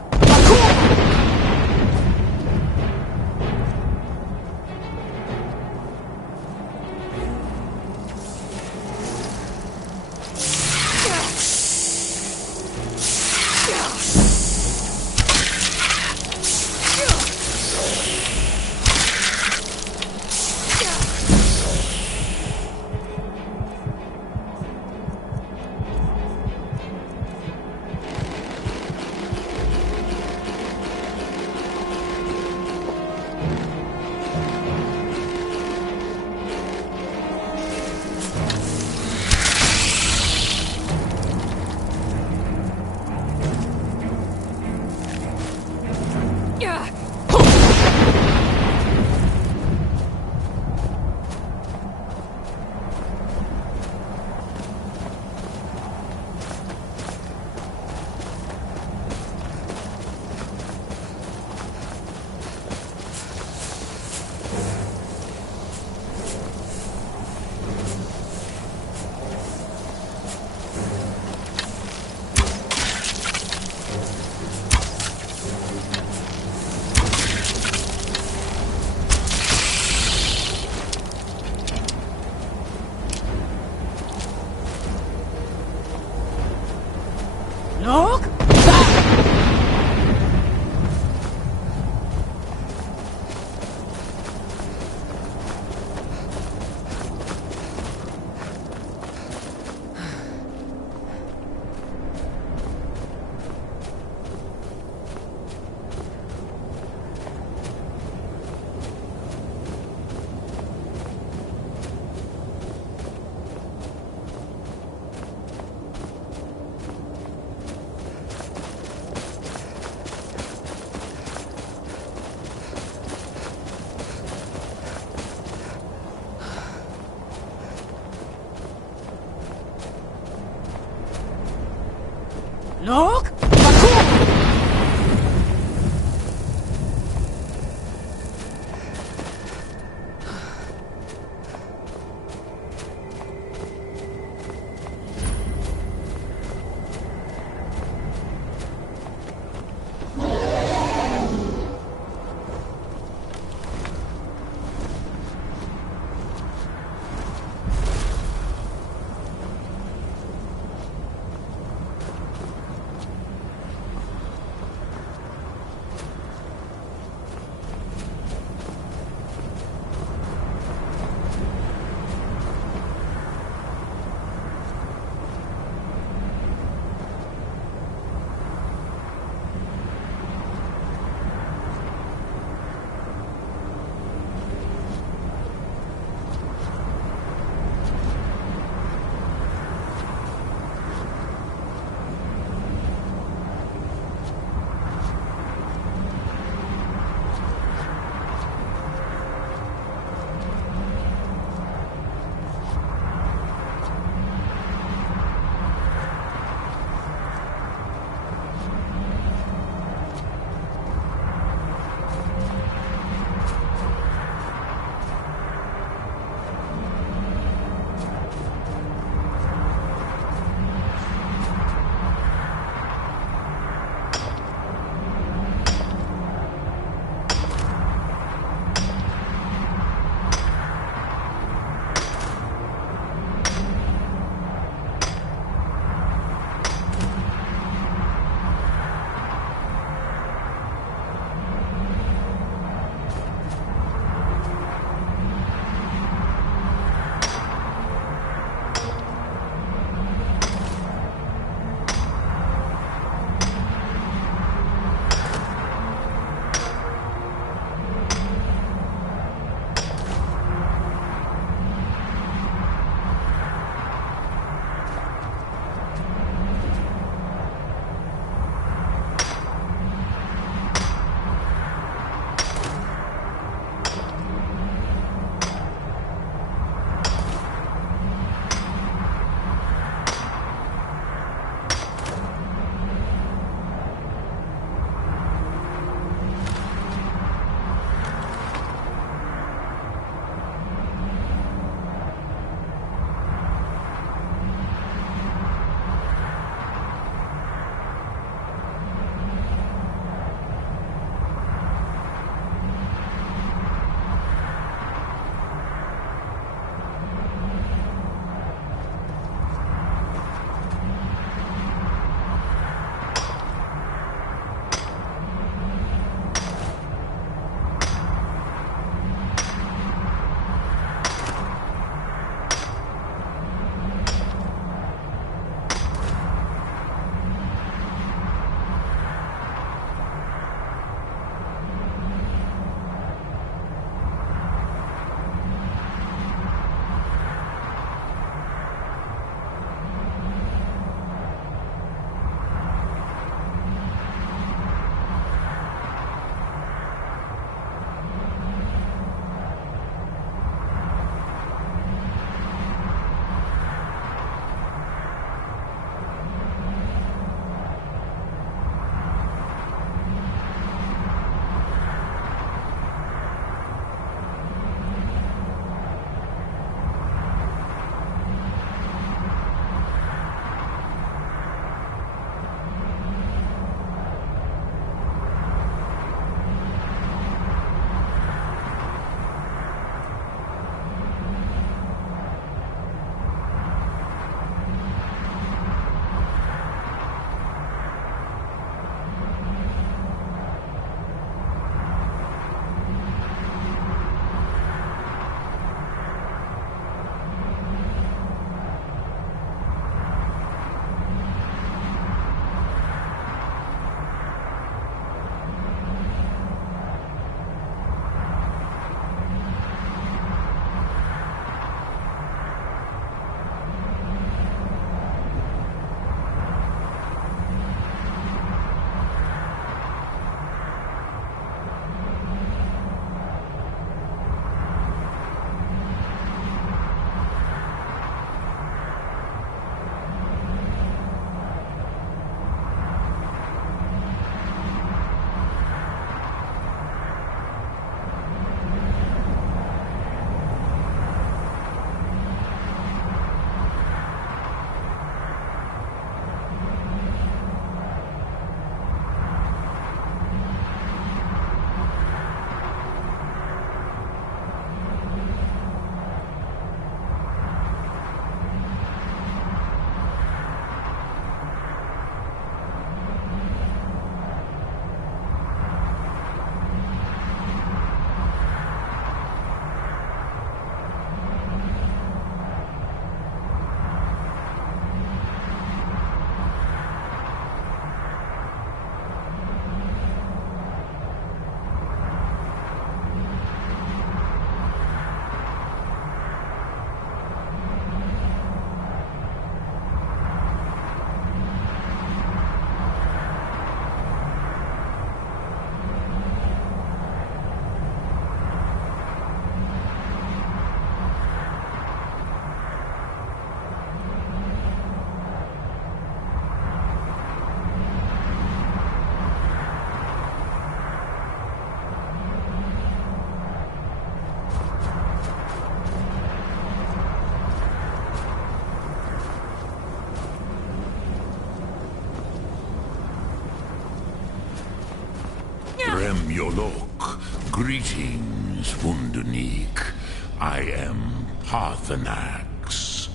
Balok. Greetings, Wunderneek. I am Parthenax.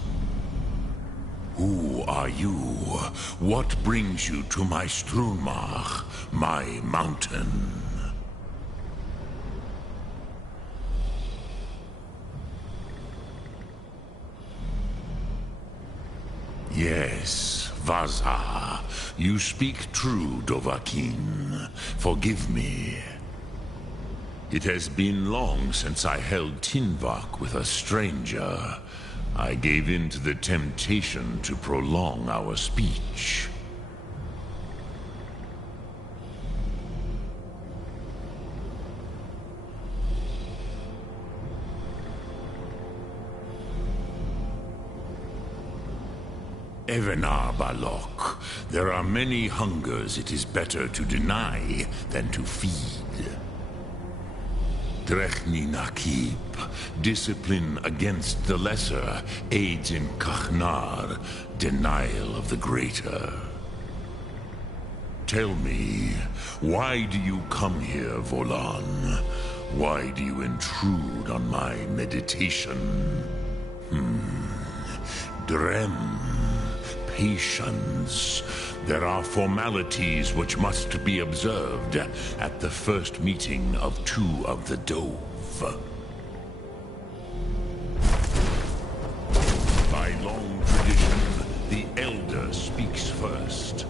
Who are you? What brings you to my Strunmach, my mountain? Yes, Vaza. You speak true, Dovahkiin. Forgive me. It has been long since I held Tinvak with a stranger. I gave in to the temptation to prolong our speech. Evenar Balok, there are many hungers it is better to deny than to feed. Drechni Nakib, discipline against the lesser, aids in Kachnar, denial of the greater. Tell me, why do you come here, Volan? Why do you intrude on my meditation? Drem. Patience. There are formalities which must be observed at the first meeting of two of the Dove. By long tradition, the Elder speaks first.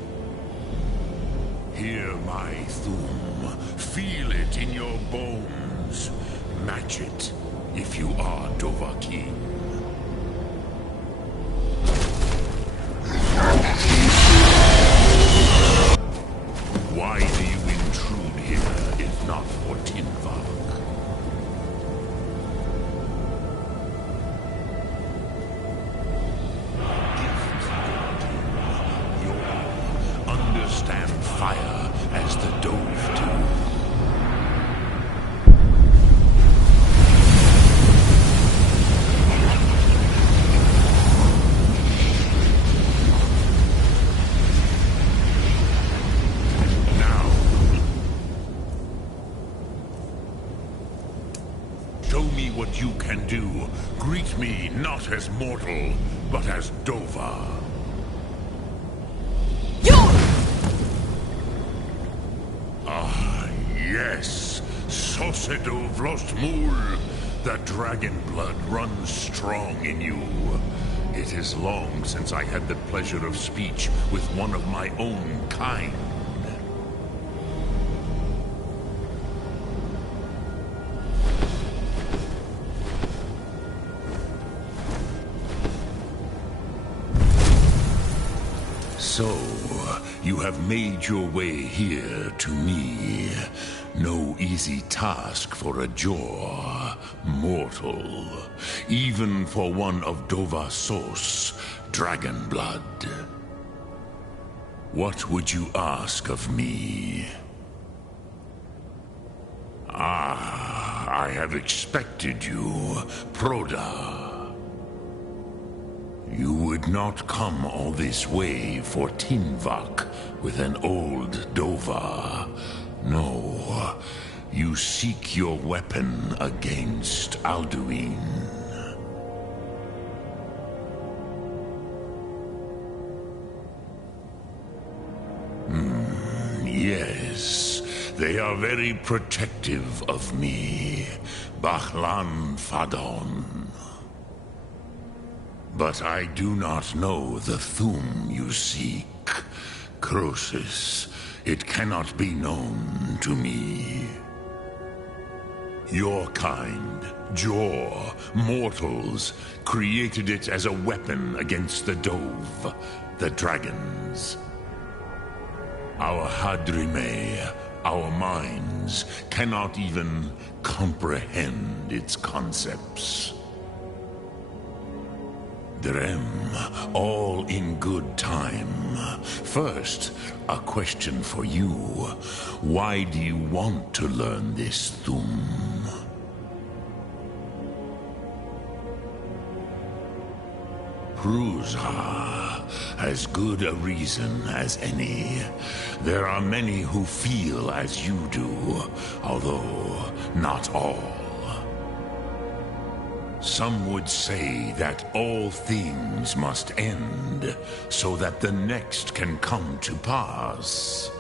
Hear my Thum. Feel it in your bones. Match it if you are Dovahkiin. Why do you intrude here, if not for Tinvak? You understand fire as the Dove do. What you can do. Greet me not as mortal, but as Dova. Ah, yes. Sosedo Vlostmul. The dragon blood runs strong in you. It is long since I had the pleasure of speech with one of my own kind. So, you have made your way here to me. No easy task for a Jor, mortal. Even for one of Dovasos, dragon blood. What would you ask of me? Ah, I have expected you, Proda. You would not come all this way for Tinvak with an old Dova. No, you seek your weapon against Alduin. Yes, they are very protective of me, Bahlan Fadon. But I do not know the Thum you seek. Croesus, it cannot be known to me. Your kind, Jor, mortals, created it as a weapon against the Dove, the dragons. Our Hadrime, our minds, cannot even comprehend its concepts. Drem, all in good time. First, a question for you. Why do you want to learn this Thum? Prusa, as good a reason as any. There are many who feel as you do, although not all. Some would say that all things must end, so that the next can come to pass.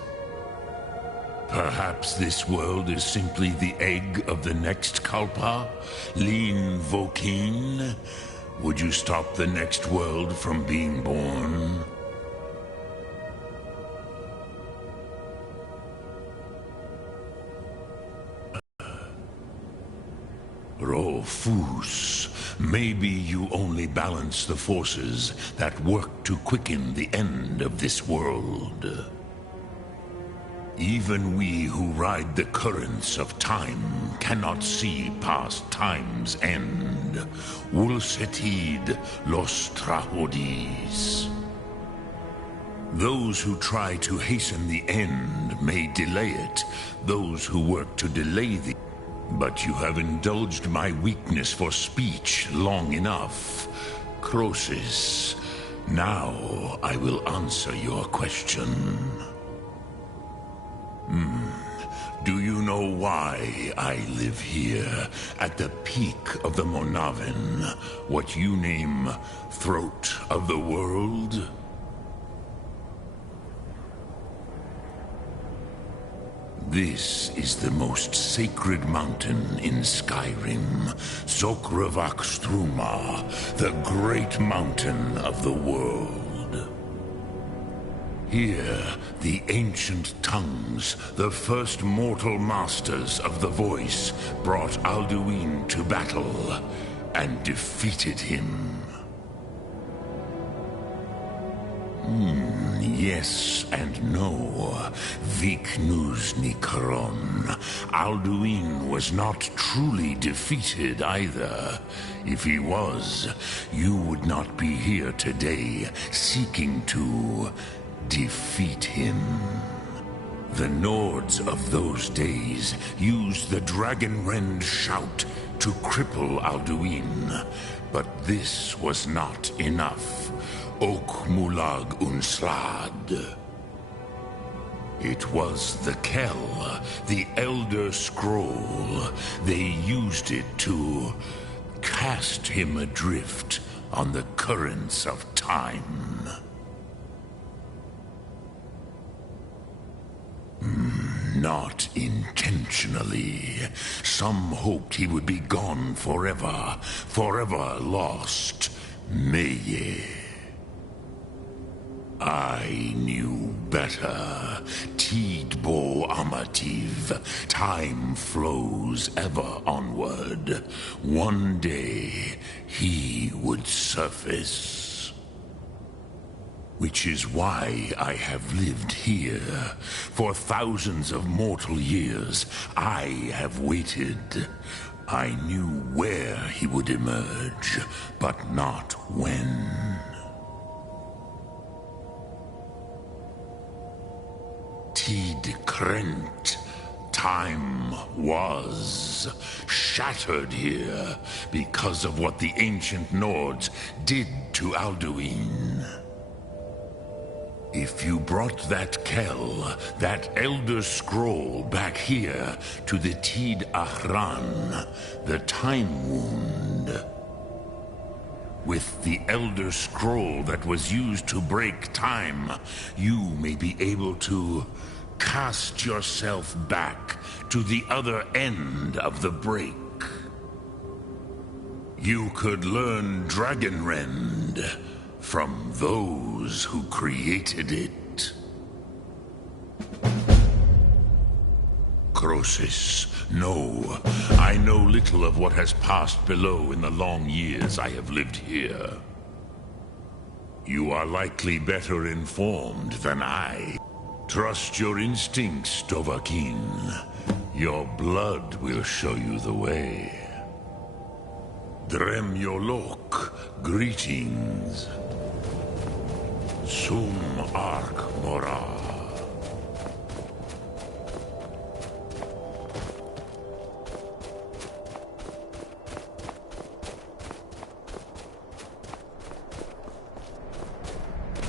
Perhaps this world is simply the egg of the next Kalpa, Lin Vokin. Would you stop the next world from being born? Rofus, maybe you only balance the forces that work to quicken the end of this world. Even we who ride the currents of time cannot see past time's end. Wulsetid los trahodis. Those who try to hasten the end may delay it. Those who work to delay the... But you have indulged my weakness for speech long enough. Croesus, now I will answer your question. Do you know why I live here, at the peak of the Monavin, what you name throat of the world? This is the most sacred mountain in Skyrim, Sokravak Struma, the great mountain of the world. Here, the ancient tongues, the first mortal masters of the voice, brought Alduin to battle and defeated him. Yes and no. Viknus Nikron. Alduin was not truly defeated either. If he was, you would not be here today seeking to defeat him. The Nords of those days used the Dragonrend shout to cripple Alduin, but this was not enough. Ok Mulag Unslad. It was the Kell, the Elder Scroll. They used it to cast him adrift on the currents of time. Not intentionally. Some hoped he would be gone forever, forever lost. Meye. I knew better. Tidbo Amativ. Time flows ever onward. One day, he would surface. Which is why I have lived here. For thousands of mortal years, I have waited. I knew where he would emerge, but not when. Tid Krent. Time was shattered here because of what the ancient Nords did to Alduin. If you brought that Kell, that Elder Scroll back here to the Tid Ahran, the Time Wound, with the Elder Scroll that was used to break time, you may be able to cast yourself back to the other end of the break. You could learn Dragonrend from those who created it. Croesus, no. I know little of what has passed below in the long years I have lived here. You are likely better informed than I. Trust your instincts, Dovahkiin. Your blood will show you the way. Dremyolok, greetings. Sum Ark Mora.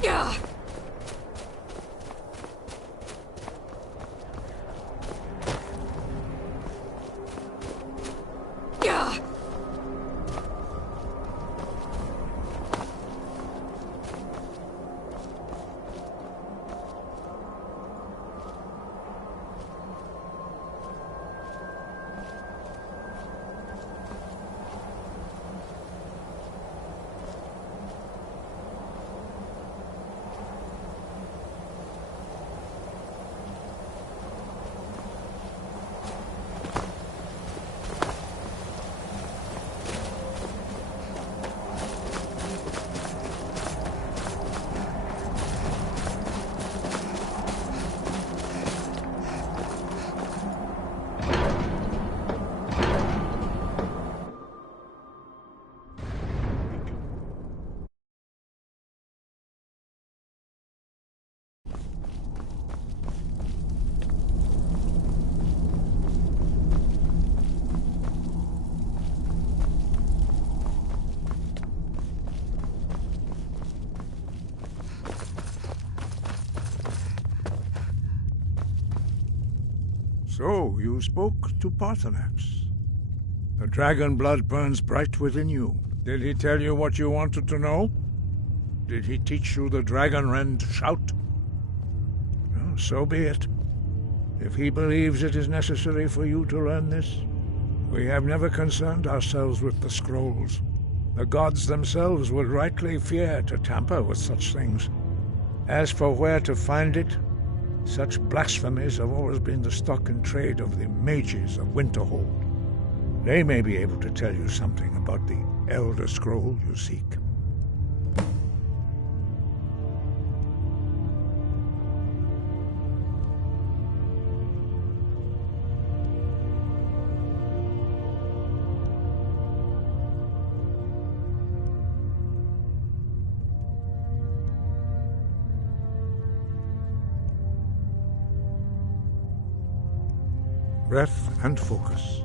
Yeah. Yeah. So, you spoke to Paarthurnax. The dragon blood burns bright within you. Did he tell you what you wanted to know? Did he teach you the dragon rend shout? Well, so be it. If he believes it is necessary for you to learn this, we have never concerned ourselves with the scrolls. The gods themselves would rightly fear to tamper with such things. As for where to find it, such blasphemies have always been the stock and trade of the mages of Winterhold. They may be able to tell you something about the Elder Scroll you seek. Breath and focus.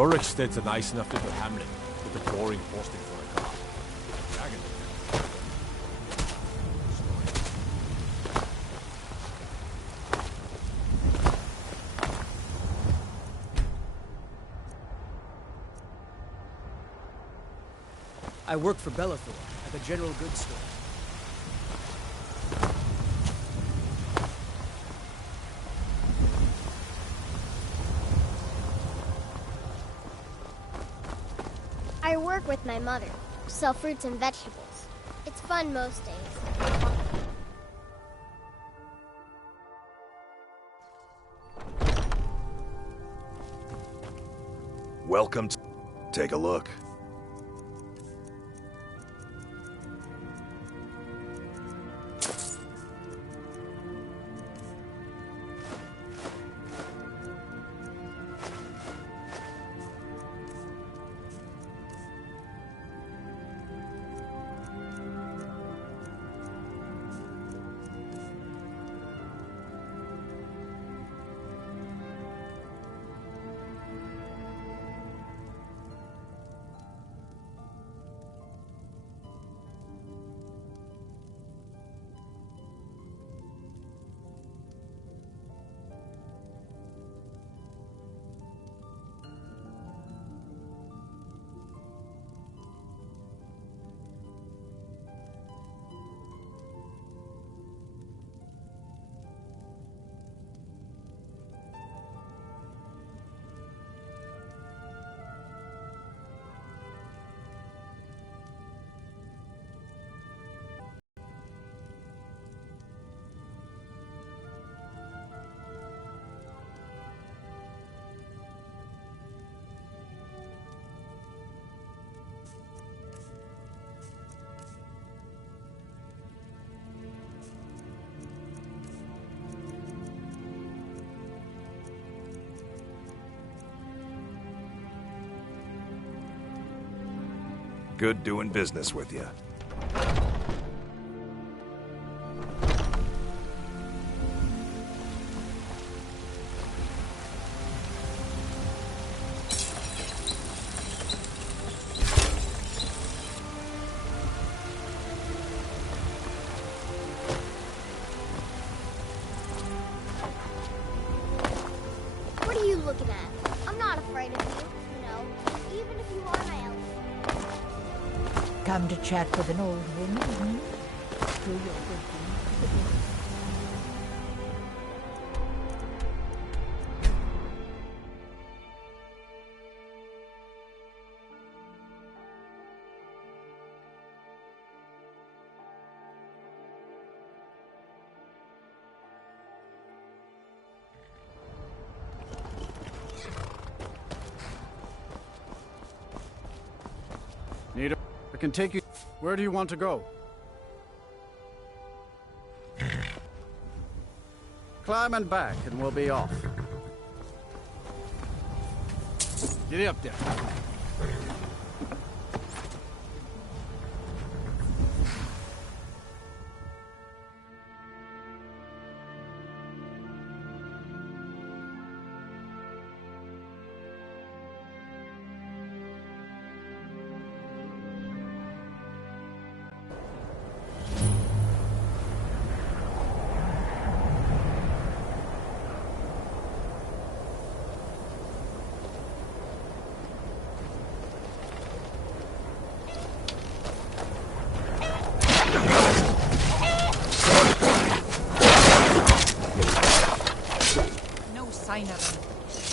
Rorikstead's a nice enough little hamlet, with a boring posting for a car. Dragon. I work for Bellathor at the general goods store. I work with my mother. Sell fruits and vegetables. It's fun most days. Welcome to... Take a look. Good doing business with you. What are you looking at? I'm not afraid of you, even if you are my elephant. Come to chat with an old woman, Do your good deeds to the village. Nita, I can take you. Where do you want to go? Climb and back, and we'll be off. Get up there.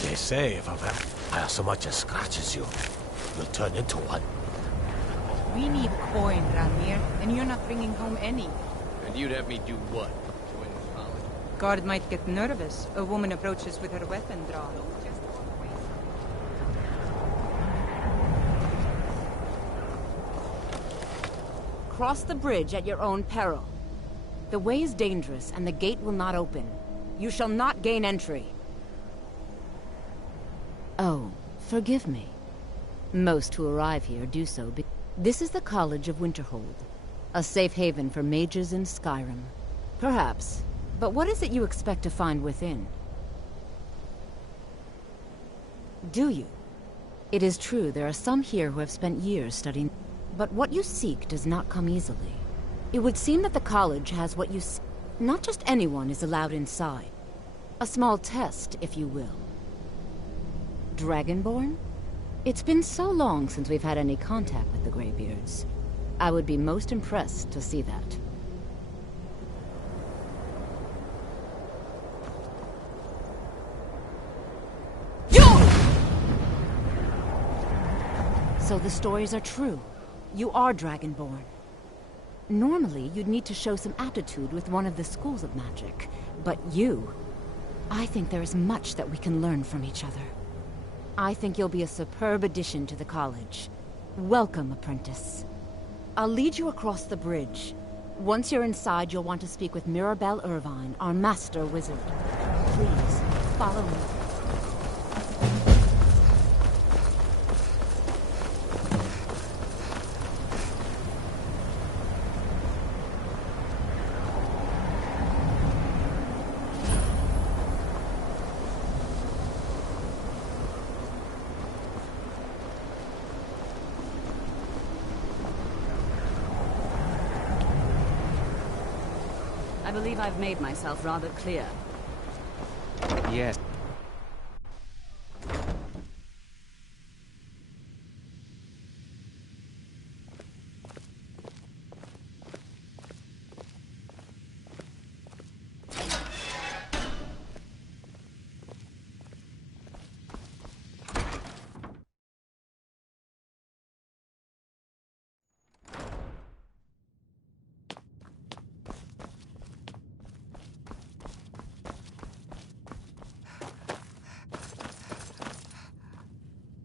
They say if I so much as scratches you, you'll turn into one. We need coin, Ranir, and you're not bringing home any. And you'd have me do what? Join the college? Guard might get nervous. A woman approaches with her weapon drawn. Cross the bridge at your own peril. The way is dangerous, and the gate will not open. You shall not gain entry. Oh, forgive me. Most who arrive here do so This is the College of Winterhold, a safe haven for mages in Skyrim. Perhaps, but what is it you expect to find within? Do you? It is true there are some here who have spent years studying, but what you seek does not come easily. It would seem that the college has what you seek. Not just anyone is allowed inside. A small test, if you will. Dragonborn? It's been so long since we've had any contact with the Greybeards. I would be most impressed to see that. So the stories are true. You are Dragonborn. Normally, you'd need to show some aptitude with one of the schools of magic. But you... I think there is much that we can learn from each other. I think you'll be a superb addition to the college. Welcome, apprentice. I'll lead you across the bridge. Once you're inside, you'll want to speak with Mirabelle Irvine, our master wizard. Please, follow me. I believe I've made myself rather clear. Yes.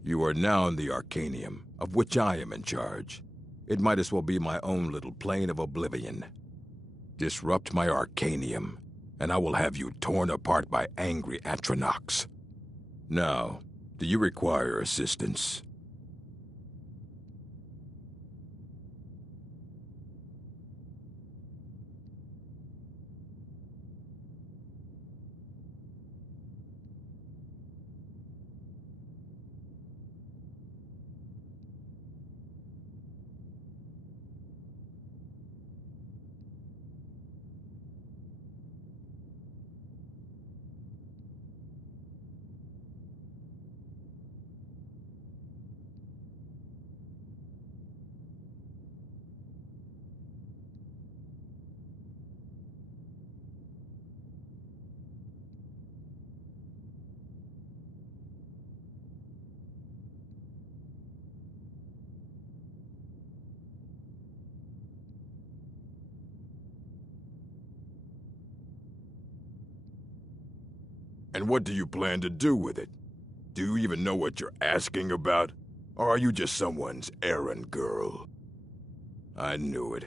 You are now in the Arcanium, of which I am in charge. It might as well be my own little plane of oblivion. Disrupt my Arcanium, and I will have you torn apart by angry Atronachs. Now, do you require assistance? And what do you plan to do with it? Do you even know what you're asking about? Or are you just someone's errand girl? I knew it.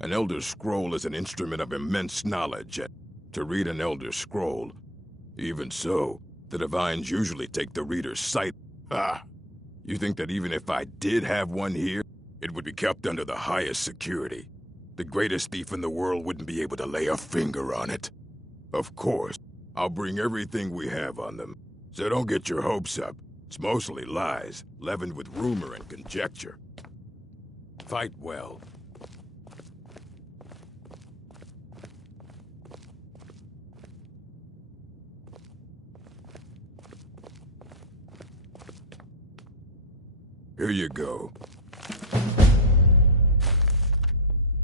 An Elder Scroll is an instrument of immense knowledge, and to read an Elder Scroll, even so, the Divines usually take the reader's sight. Ah! You think that even if I did have one here, it would be kept under the highest security? The greatest thief in the world wouldn't be able to lay a finger on it. Of course. I'll bring everything we have on them. So don't get your hopes up. It's mostly lies, leavened with rumor and conjecture. Fight well. Here you go.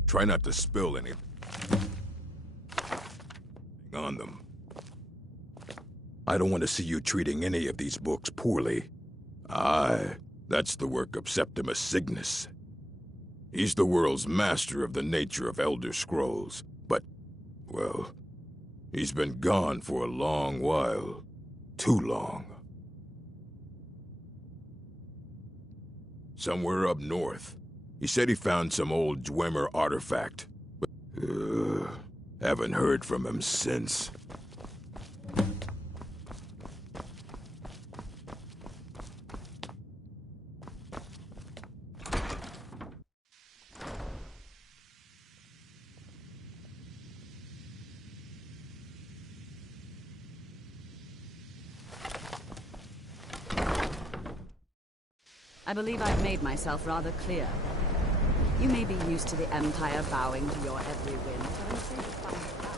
Try not to spill anything on them. I don't want to see you treating any of these books poorly. Aye, that's the work of Septimus Cygnus. He's the world's master of the nature of Elder Scrolls, but, well, he's been gone for a long while. Too long. Somewhere up north. He said he found some old Dwemer artifact, but haven't heard from him since. I believe I've made myself rather clear. You may be used to the Empire bowing to your every whim, but I'm afraid you'll find it out.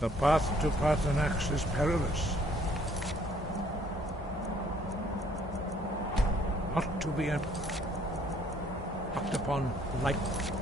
The path to Paarthurnax is perilous. Not to be embarked upon lightly.